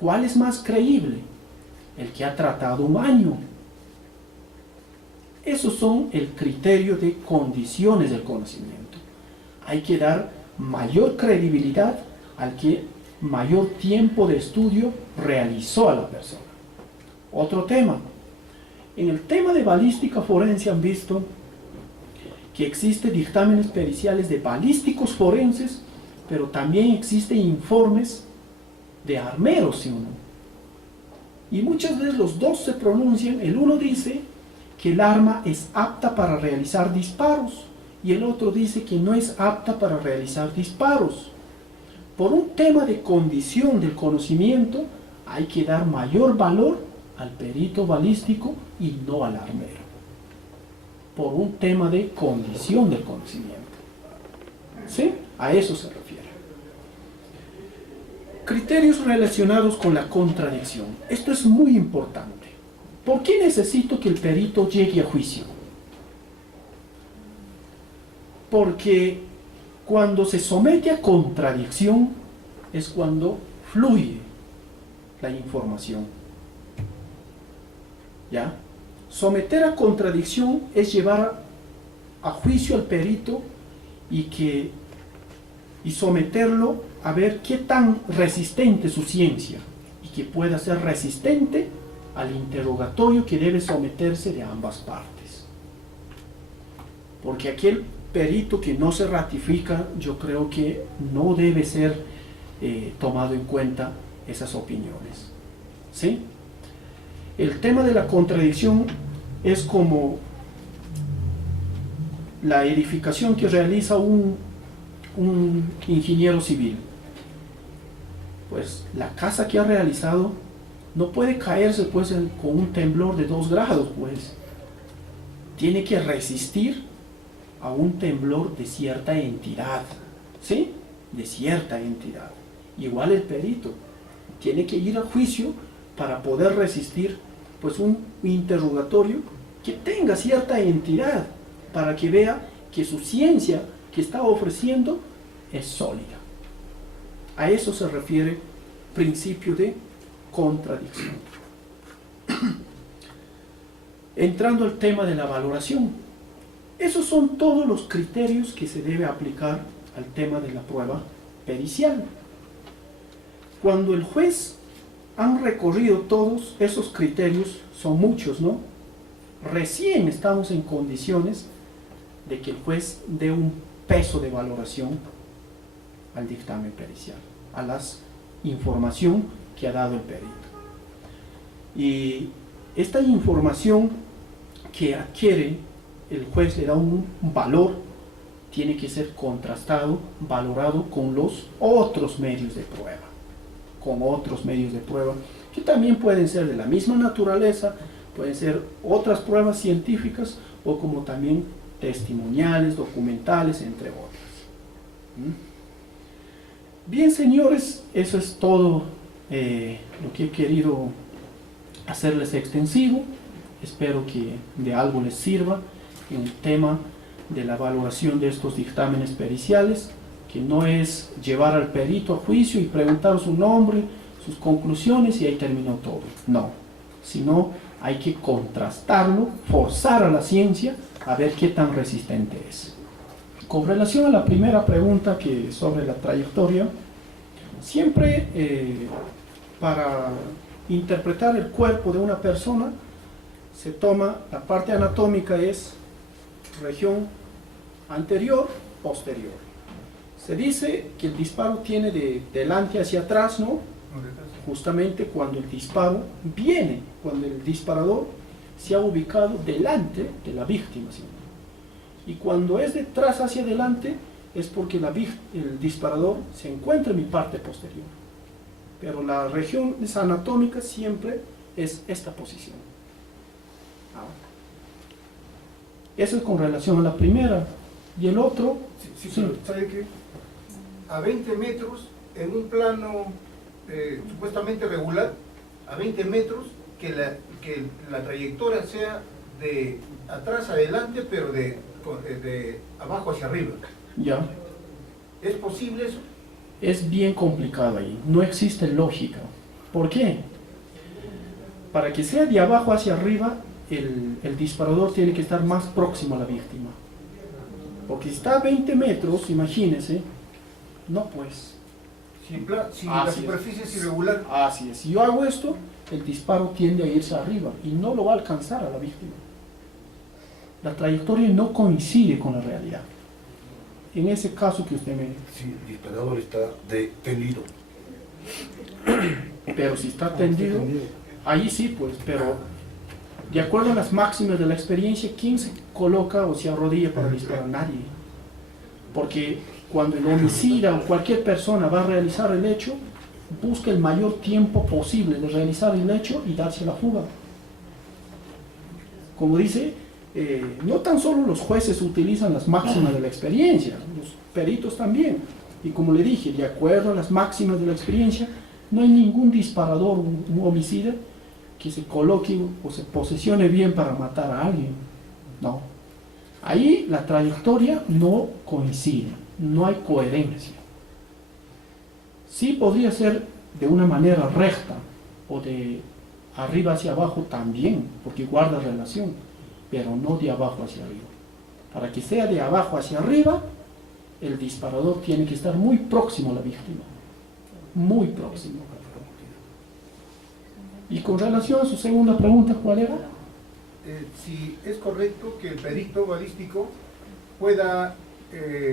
¿Cuál es más creíble? El que ha tratado un año. Esos son el criterio de condiciones del conocimiento. Hay que dar mayor credibilidad al que mayor tiempo de estudio realizó a la persona. Otro tema. En el tema de balística forense han visto que existen dictámenes periciales de balísticos forenses, pero también existen informes de armeros, ¿sí o no? Y muchas veces los dos se pronuncian. El uno dice que el arma es apta para realizar disparos y el otro dice que no es apta para realizar disparos. Por un tema de condición del conocimiento, hay que dar mayor valor al perito balístico y no al armero. Por un tema de condición del conocimiento. ¿Sí? A eso se refiere. Criterios relacionados con la contradicción. Esto es muy importante. ¿Por qué necesito que el perito llegue a juicio? Porque Cuando se somete a contradicción es cuando fluye la información. ¿Ya? Someter a contradicción es llevar a juicio al perito y someterlo a ver qué tan resistente es su ciencia y que pueda ser resistente al interrogatorio que debe someterse de ambas partes. Porque aquel perito que no se ratifica, yo creo que no debe ser tomado en cuenta esas opiniones. ¿Sí? El tema de la contradicción es como la edificación que realiza un ingeniero civil. Pues la casa que ha realizado no puede caerse pues con un temblor de 2 grados, pues tiene que resistir a un temblor de cierta entidad, ¿sí? De cierta entidad. Igual el perito tiene que ir a juicio para poder resistir pues un interrogatorio que tenga cierta entidad, para que vea que su ciencia que está ofreciendo es sólida. A eso se refiere principio de contradicción. Entrando al tema de la valoración, esos son todos los criterios que se debe aplicar al tema de la prueba pericial. Cuando el juez han recorrido todos esos criterios, son muchos, ¿no? Recién estamos en condiciones de que el juez dé un peso de valoración al dictamen pericial, a la información que ha dado el perito. Y esta información que adquiere el juez le da un valor, tiene que ser contrastado, valorado con los otros medios de prueba, que también pueden ser de la misma naturaleza, pueden ser otras pruebas científicas o como también testimoniales, documentales, entre otras. Bien, señores, eso es todo lo que he querido hacerles extensivo. Espero que de algo les sirva en el tema de la valoración de estos dictámenes periciales, que no es llevar al perito a juicio y preguntar su nombre, sus conclusiones y ahí terminó todo. No, sino hay que contrastarlo, forzar a la ciencia a ver qué tan resistente es. Con relación a la primera pregunta que sobre la trayectoria, siempre para interpretar el cuerpo de una persona se toma la parte anatómica, es región anterior, posterior. Se dice que el disparo tiene de delante hacia atrás, ¿no? Justamente cuando el disparo viene, cuando el disparador se ha ubicado delante de la víctima, ¿sí? Y cuando es de atrás hacia adelante es porque el disparador se encuentra en mi parte posterior. Pero la región anatómica siempre es esta posición. Ahora, eso es con relación a la primera. Y el otro... Sí. ¿Sabe qué? A 20 metros, en un plano supuestamente regular, a 20 metros, que la trayectoria sea de atrás adelante, pero de abajo hacia arriba. Ya. ¿Es posible eso? Es bien complicado ahí, no existe lógica. ¿Por qué? Para que sea de abajo hacia arriba, el disparador tiene que estar más próximo a la víctima. Porque si está a 20 metros, imagínense, no pues. Si la superficie es irregular. Así es. Si yo hago esto, el disparo tiende a irse arriba y no lo va a alcanzar a la víctima. La trayectoria no coincide con la realidad. En ese caso que usted me... Si el disparador está tendido. Pero si está tendido, ahí sí pues, pero de acuerdo a las máximas de la experiencia, ¿quién se coloca o se arrodilla para disparar? Nadie. Porque cuando el homicida o cualquier persona va a realizar el hecho, busca el mayor tiempo posible de realizar el hecho y darse la fuga. Como dice, no tan solo los jueces utilizan las máximas de la experiencia, los peritos también. Y como le dije, de acuerdo a las máximas de la experiencia, no hay ningún disparador, un homicida, que se coloque o se posesione bien para matar a alguien. No. Ahí la trayectoria no coincide. no hay coherencia. Sí podría ser de una manera recta o de arriba hacia abajo también, porque guarda relación, pero no de abajo hacia arriba. Para que sea de abajo hacia arriba, el disparador tiene que estar muy próximo a la víctima, muy próximo. Y con relación a su segunda pregunta, ¿cuál era? Si es correcto que el perito balístico pueda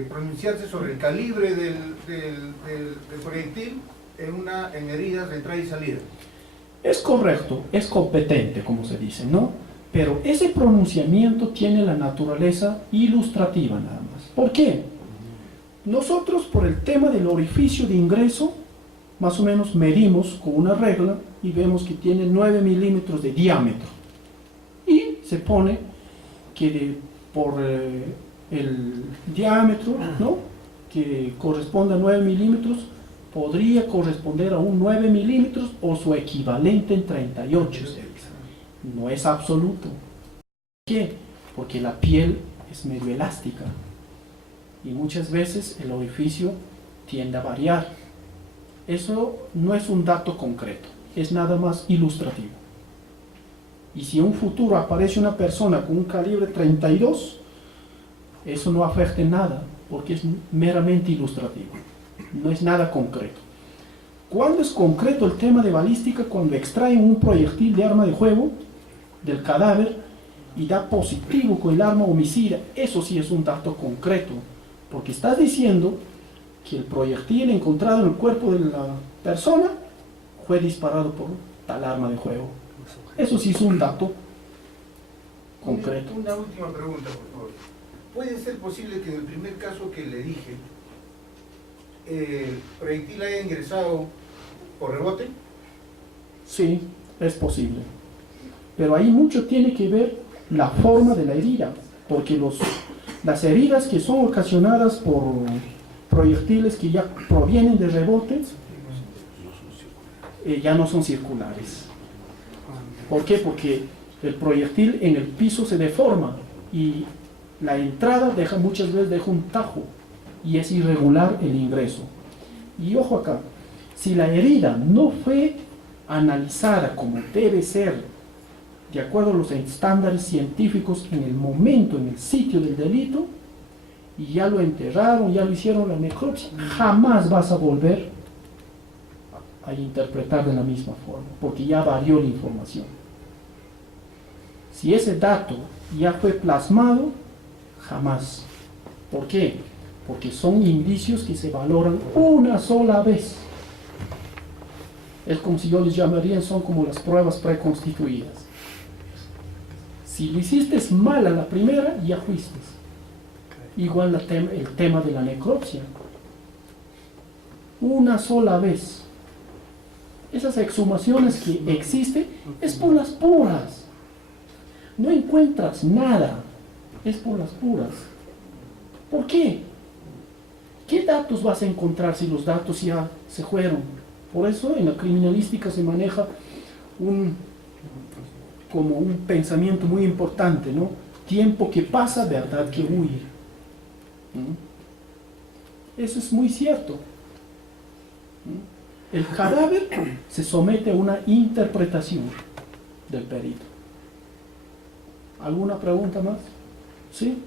pronunciarse sobre el calibre del proyectil en heridas de entrada y salida. Es correcto, es competente, como se dice, ¿no? Pero ese pronunciamiento tiene la naturaleza ilustrativa nada más. ¿Por qué? Nosotros, por el tema del orificio de ingreso, más o menos medimos con una regla y vemos que tiene 9 milímetros de diámetro. Y se pone que por el diámetro, ¿no?, que corresponde a 9 milímetros, podría corresponder a un 9 milímetros o su equivalente en 38. No es absoluto. ¿Por qué? Porque la piel es medio elástica y muchas veces el orificio tiende a variar. Eso no es un dato concreto, es nada más ilustrativo. Y si en un futuro aparece una persona con un calibre 32, eso no afecta en nada, porque es meramente ilustrativo, no es nada concreto. ¿Cuándo es concreto el tema de balística? Cuando extraen un proyectil de arma de fuego del cadáver y da positivo con el arma homicida. Eso sí es un dato concreto, porque estás diciendo que el proyectil encontrado en el cuerpo de la persona fue disparado por tal arma de fuego. Eso sí es un dato concreto. Una última pregunta, por favor. ¿Puede ser posible que en el primer caso que le dije, el proyectil haya ingresado por rebote? Sí, es posible. Pero ahí mucho tiene que ver la forma de la herida, porque las heridas que son ocasionadas por proyectiles que ya provienen de rebotes, ya no son circulares. ¿Por qué? Porque el proyectil en el piso se deforma y la entrada muchas veces deja un tajo y es irregular el ingreso. Y ojo acá, si la herida no fue analizada como debe ser, de acuerdo a los estándares científicos en el momento, en el sitio del delito, y ya lo enterraron, ya lo hicieron la necropsia, jamás vas a volver a interpretar de la misma forma, porque ya varió la información. Si ese dato ya fue plasmado, jamás. ¿Por qué? Porque son indicios que se valoran una sola vez. Es como si yo les llamaría, son como las pruebas preconstituidas. Si lo hiciste mal a la primera, ya fuiste. Igual el tema de la necropsia. Una sola vez. Esas exhumaciones que existen es por las puras. No encuentras nada, es por las puras. ¿Por qué? ¿Qué datos vas a encontrar si los datos ya se fueron? Por eso en la criminalística se maneja como un pensamiento muy importante, ¿no? Tiempo que pasa, verdad que huye. Eso es muy cierto. El cadáver se somete a una interpretación del perito. ¿Alguna pregunta más? ¿Sí?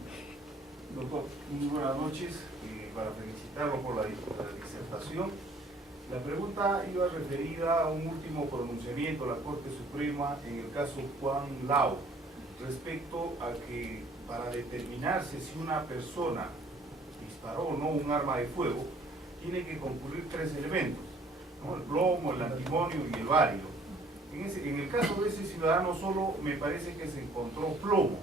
Doctor, muy buenas noches. Para felicitarlo por la disertación. La pregunta iba referida a un último pronunciamiento de la Corte Suprema en el caso Juan Lao, respecto a que para determinarse si una persona disparó o no un arma de fuego, tiene que concurrir 3 elementos, ¿no? El plomo, el antimonio y el bario. En el caso de ese ciudadano solo me parece que se encontró plomo.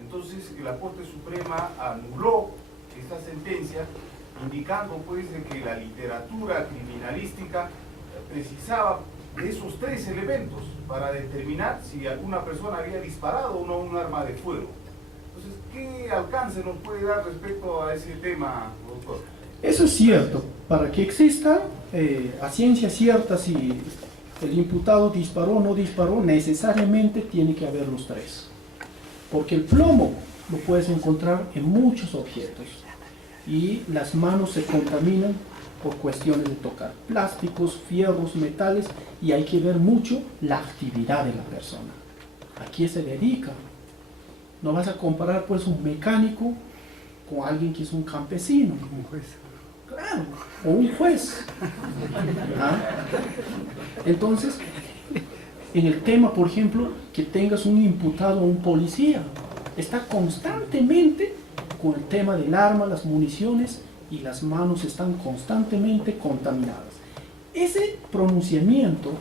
Entonces la Corte Suprema anuló esta sentencia, indicando pues de que la literatura criminalística precisaba de esos 3 elementos para determinar si alguna persona había disparado o no un arma de fuego. Entonces, ¿qué alcance nos puede dar respecto a ese tema, doctor? Eso es cierto. Para que exista a ciencia cierta si el imputado disparó o no disparó, necesariamente tiene que haber los 3. Porque el plomo lo puedes encontrar en muchos objetos. y las manos se contaminan por cuestiones de tocar plásticos, fierros, metales, y hay que ver mucho la actividad de la persona. ¿A qué se dedica? No vas a comparar pues un mecánico con alguien que es un campesino. Un juez. Claro, o un juez. ¿Ah? Entonces, en el tema, por ejemplo, que tengas un imputado o un policía, está constantemente con el tema del arma, las municiones, y las manos están constantemente contaminadas. Ese pronunciamiento,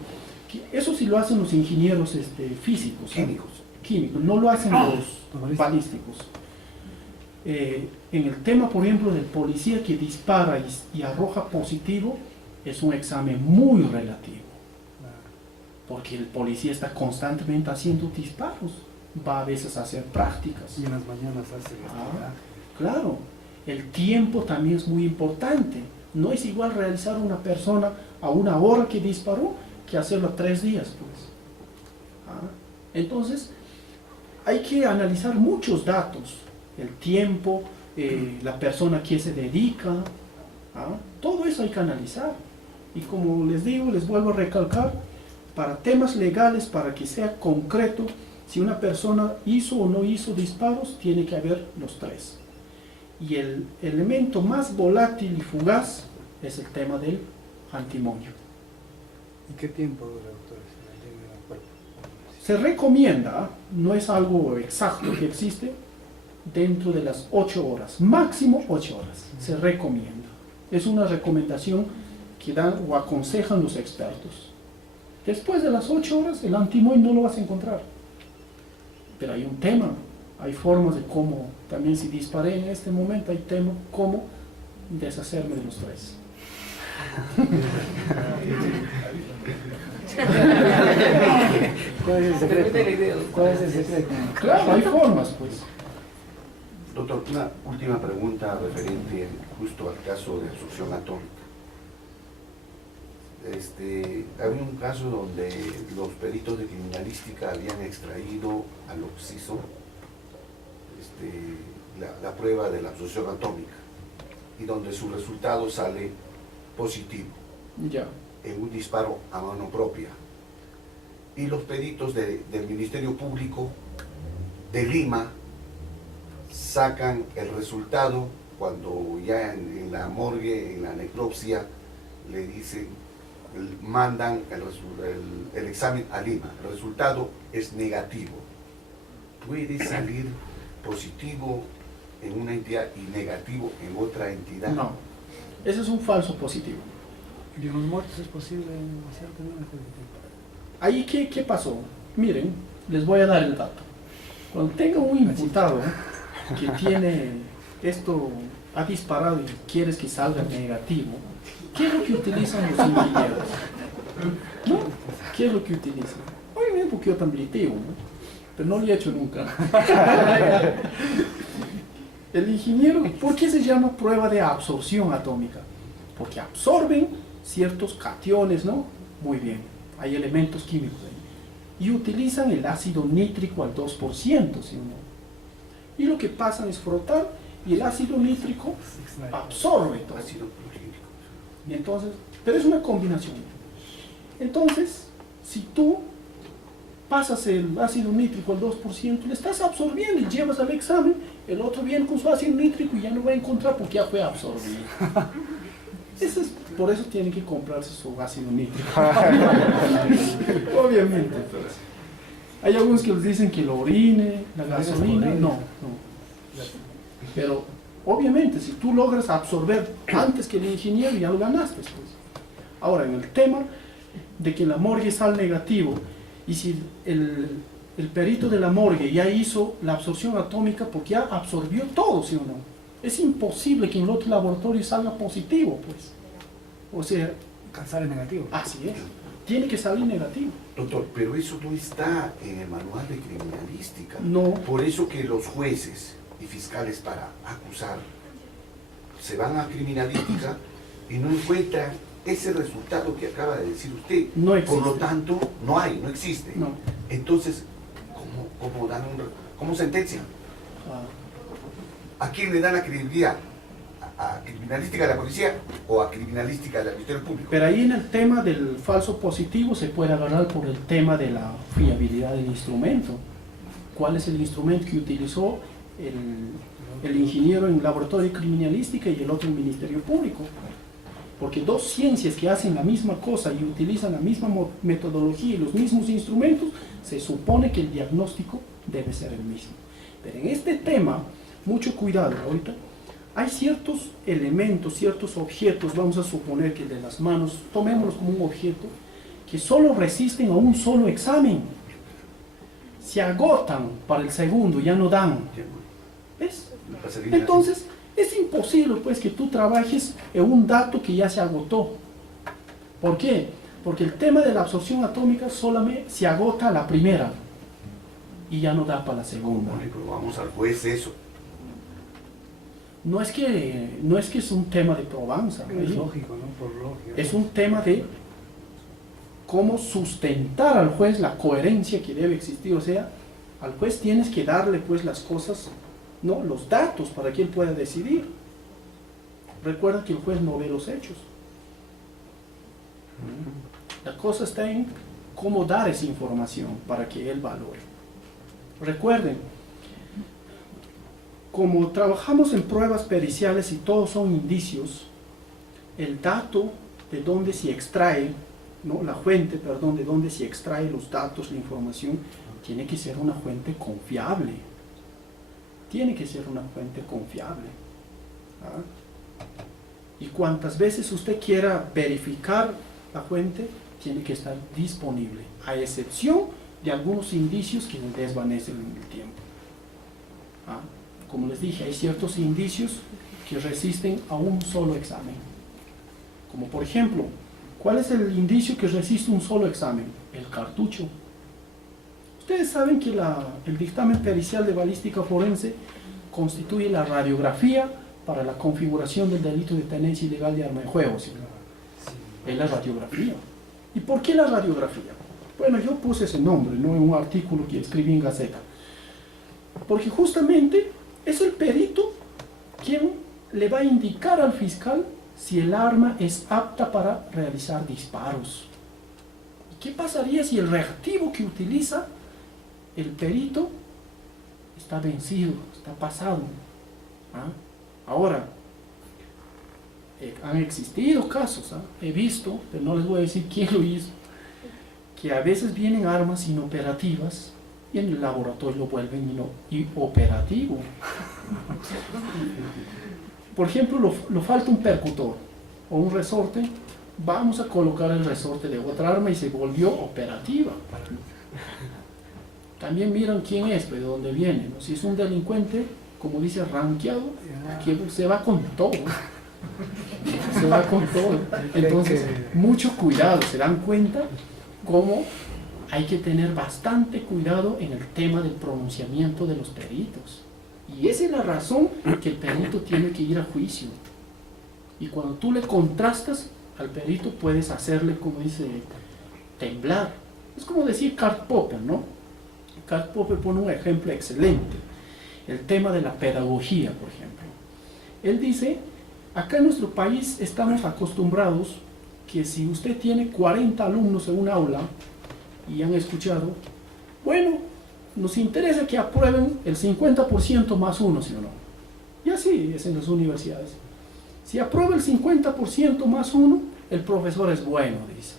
eso sí lo hacen los ingenieros físicos, químicos, no lo hacen los balísticos. En el tema, por ejemplo, del policía que dispara y arroja positivo, es un examen muy relativo, porque el policía está constantemente haciendo disparos, va a veces a hacer prácticas. Y en las mañanas hace Claro, el tiempo también es muy importante. No es igual realizar una persona a una hora que disparó que hacerlo a 3 días, pues. Entonces, hay que analizar muchos datos, el tiempo, la persona a quien se dedica, todo eso hay que analizar. Y como les digo, les vuelvo a recalcar, para temas legales, para que sea concreto, si una persona hizo o no hizo disparos, tiene que haber los 3. Y el elemento más volátil y fugaz es el tema del antimonio. ¿Y qué tiempo dura, doctor? Se recomienda, no es algo exacto que existe, dentro de las 8 horas, máximo 8 horas, se recomienda. Es una recomendación que dan o aconsejan los expertos. Después de las 8 horas, el antimonio no lo vas a encontrar. Pero hay un tema, hay formas de cómo, también si disparé en este momento, hay tema cómo deshacerme de los 3. ¿Cuál es el secreto? ¿Cuál es el secreto? Claro, hay formas, pues. Doctor, una última pregunta referente justo al caso de absorción atómica. Había un caso donde los peritos de criminalística habían extraído al occiso la prueba de la absorción atómica y donde su resultado sale positivo Ya. en un disparo a mano propia. Y los peritos del Ministerio Público de Lima sacan el resultado cuando ya en la morgue, en la necropsia, le dicen, mandan el examen a Lima. El resultado es negativo. ¿Puede salir positivo en una entidad y negativo en otra entidad? No, ese es un falso positivo. ¿Y en los muertos es posible hacer también una positivo? Ahí, ¿qué pasó? Miren, les voy a dar el dato. Cuando tenga un imputado que tiene esto, ha disparado y quieres que salga negativo, ¿qué es lo que utilizan los ingenieros? ¿No? ¿Qué es lo que utilizan? Obviamente porque yo también tengo, ¿no? Pero no lo he hecho nunca. El ingeniero, ¿por qué se llama prueba de absorción atómica? Porque absorben ciertos cationes, ¿no? Muy bien, hay elementos químicos ahí. Y utilizan el ácido nítrico al 2%, ¿sí o no? Y lo que pasa es frotar y el ácido nítrico absorbe todo. Ácido clorhídrico. Y entonces, pero es una combinación. Entonces, si tú pasas el ácido nítrico al 2%, le estás absorbiendo y llevas al examen, el otro viene con su ácido nítrico y ya no va a encontrar porque ya fue absorbido. Por eso tienen que comprarse su ácido nítrico. Obviamente. Pues. Hay algunos que les dicen que lo orine, la gasolina, no. Pero obviamente si tú logras absorber antes que el ingeniero ya lo ganaste. Pues. Ahora, en el tema de que la morgue sale negativo, y si el perito de la morgue ya hizo la absorción atómica porque ya absorbió todo, ¿sí o no? Es imposible que en el otro laboratorio salga positivo, pues. O sea... Sale negativo. Así es. Tiene que salir negativo. Doctor, pero eso no está en el manual de criminalística. No. Por eso que los jueces y fiscales para acusar se van a criminalística y no encuentran ese resultado que acaba de decir usted. No existe. Por lo tanto, no existe. No. Entonces, ¿cómo sentencian? ¿A quién le dan la credibilidad? a criminalística de la policía o a criminalística del Ministerio Público. Pero ahí en el tema del falso positivo se puede agarrar por el tema de la fiabilidad del instrumento. ¿Cuál es el instrumento que utilizó el ingeniero en laboratorio de criminalística y el otro en Ministerio Público? Porque dos ciencias que hacen la misma cosa y utilizan la misma metodología y los mismos instrumentos, se supone que el diagnóstico debe ser el mismo. Pero en este tema, mucho cuidado ahorita, hay ciertos elementos, ciertos objetos, vamos a suponer que el de las manos, tomémoslos como un objeto, que solo resisten a un solo examen. Se agotan para el segundo, ya no dan. ¿Ves? Entonces, es imposible pues que tú trabajes en un dato que ya se agotó. ¿Por qué? Porque el tema de la absorción atómica solamente se agota a la primera y ya no da para la segunda. Bueno, pero vamos al juez eso. No es que es un tema de probanza, Es ¿sí? lógico, ¿no? Por lógica. Es un tema de cómo sustentar al juez la coherencia que debe existir. O sea, al juez tienes que darle pues las cosas, ¿no? Los datos para que él pueda decidir. Recuerda que el juez no ve los hechos. La cosa está en cómo dar esa información para que él valore. Recuerden, como trabajamos en pruebas periciales y todos son indicios, el dato de donde se extrae, ¿no? La fuente, perdón, de donde se extrae los datos, la información, tiene que ser una fuente confiable. Tiene que ser una fuente confiable. ¿Ah? Y cuantas veces usted quiera verificar la fuente, tiene que estar disponible, a excepción de algunos indicios que nos desvanecen en el tiempo. ¿Ah? Como les dije, hay ciertos indicios que resisten a un solo examen. Como por ejemplo, ¿cuál es el indicio que resiste un solo examen? El cartucho. Ustedes saben que el dictamen pericial de balística forense constituye la radiografía para la configuración del delito de tenencia ilegal de arma de fuego, ¿sí? Es la radiografía. ¿Y por qué la radiografía? Bueno, yo puse ese nombre, ¿no? En un artículo que escribí en Gaceta. Porque justamente es el perito quien le va a indicar al fiscal si el arma es apta para realizar disparos. ¿Y qué pasaría si el reactivo que utiliza el perito está vencido, está pasado? ¿Ah? Ahora, han existido casos, ¿ah? He visto, pero no les voy a decir quién lo hizo, que a veces vienen armas inoperativas y en el laboratorio lo vuelven operativo. Por ejemplo, lo falta un percutor o un resorte, vamos a colocar el resorte de otra arma y se volvió operativa. También miran quién es, de dónde viene, ¿no? Si es un delincuente, como dice, ranqueado, que se va con todo. Se va con todo. Entonces, mucho cuidado, se dan cuenta cómo hay que tener bastante cuidado en el tema del pronunciamiento de los peritos. Y esa es la razón que el perito tiene que ir a juicio. Y cuando tú le contrastas al perito, puedes hacerle, como dice, temblar. Es como decir Karl Popper, ¿no? Karl Popper pone un ejemplo excelente. El tema de la pedagogía, por ejemplo. Él dice, acá en nuestro país estamos acostumbrados que si usted tiene 40 alumnos en un aula, y han escuchado, bueno, nos interesa que aprueben el 50% más uno, ¿sí o no? Y así es en las universidades. Si aprueba el 50% más uno, el profesor es bueno, dice.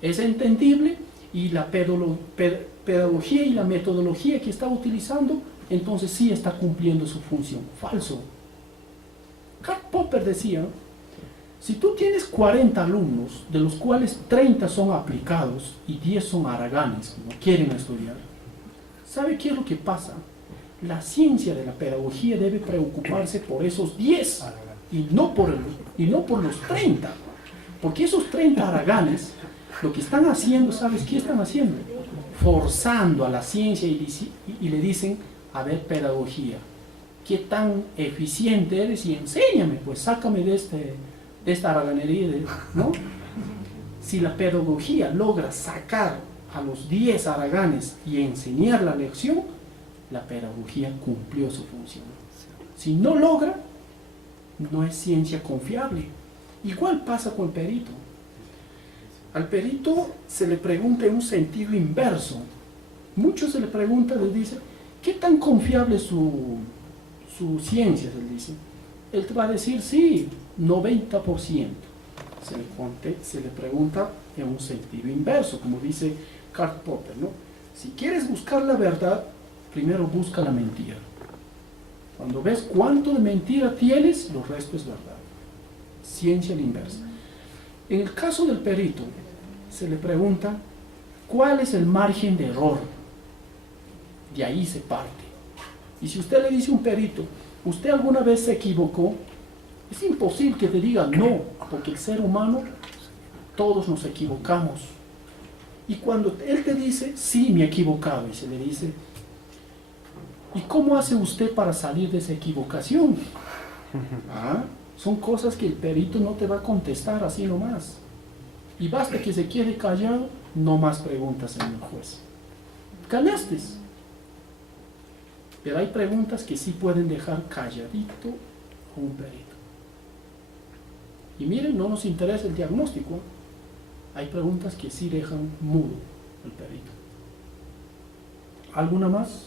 Es entendible y la pedagogía y la metodología que está utilizando, entonces sí está cumpliendo su función. Falso. Karl Popper decía, si tú tienes 40 alumnos, de los cuales 30 son aplicados y 10 son haraganes, que no quieren estudiar, ¿sabe qué es lo que pasa? La ciencia de la pedagogía debe preocuparse por esos 10 y no por los 30. Porque esos 30 haraganes, lo que están haciendo, ¿sabes qué están haciendo? Forzando a la ciencia y le dicen, a ver, pedagogía, ¿qué tan eficiente eres? Y enséñame, pues sácame de esta haraganería, ¿no? Si la pedagogía logra sacar a los 10 haraganes y enseñar la lección, la pedagogía cumplió su función. Si no logra, no es ciencia confiable. Igual pasa con el perito. Al perito se le pregunta en un sentido inverso. Muchos se le pregunta, les dice, ¿qué tan confiable es su ciencia? Se le dice. Él te va a decir, sí, 90%. Se le pregunta en un sentido inverso, como dice Karl Popper, ¿no? Si quieres buscar la verdad, primero busca la mentira. Cuando ves cuánto de mentira tienes, lo resto es verdad. Ciencia a la inversa. En el caso del perito, se le pregunta, ¿cuál es el margen de error? De ahí se parte. Y si usted le dice a un perito, ¿usted alguna vez se equivocó? Es imposible que te diga no, porque el ser humano, todos nos equivocamos. Y cuando él te dice, sí, me he equivocado, y se le dice, ¿y cómo hace usted para salir de esa equivocación? ¿Ah? Son cosas que el perito no te va a contestar así nomás. Y basta que se quede callado, no más preguntas, señor juez. Ganaste. Pero hay preguntas que sí pueden dejar calladito a un perito. Y miren, no nos interesa el diagnóstico. Hay preguntas que sí dejan mudo el perito. ¿Alguna más?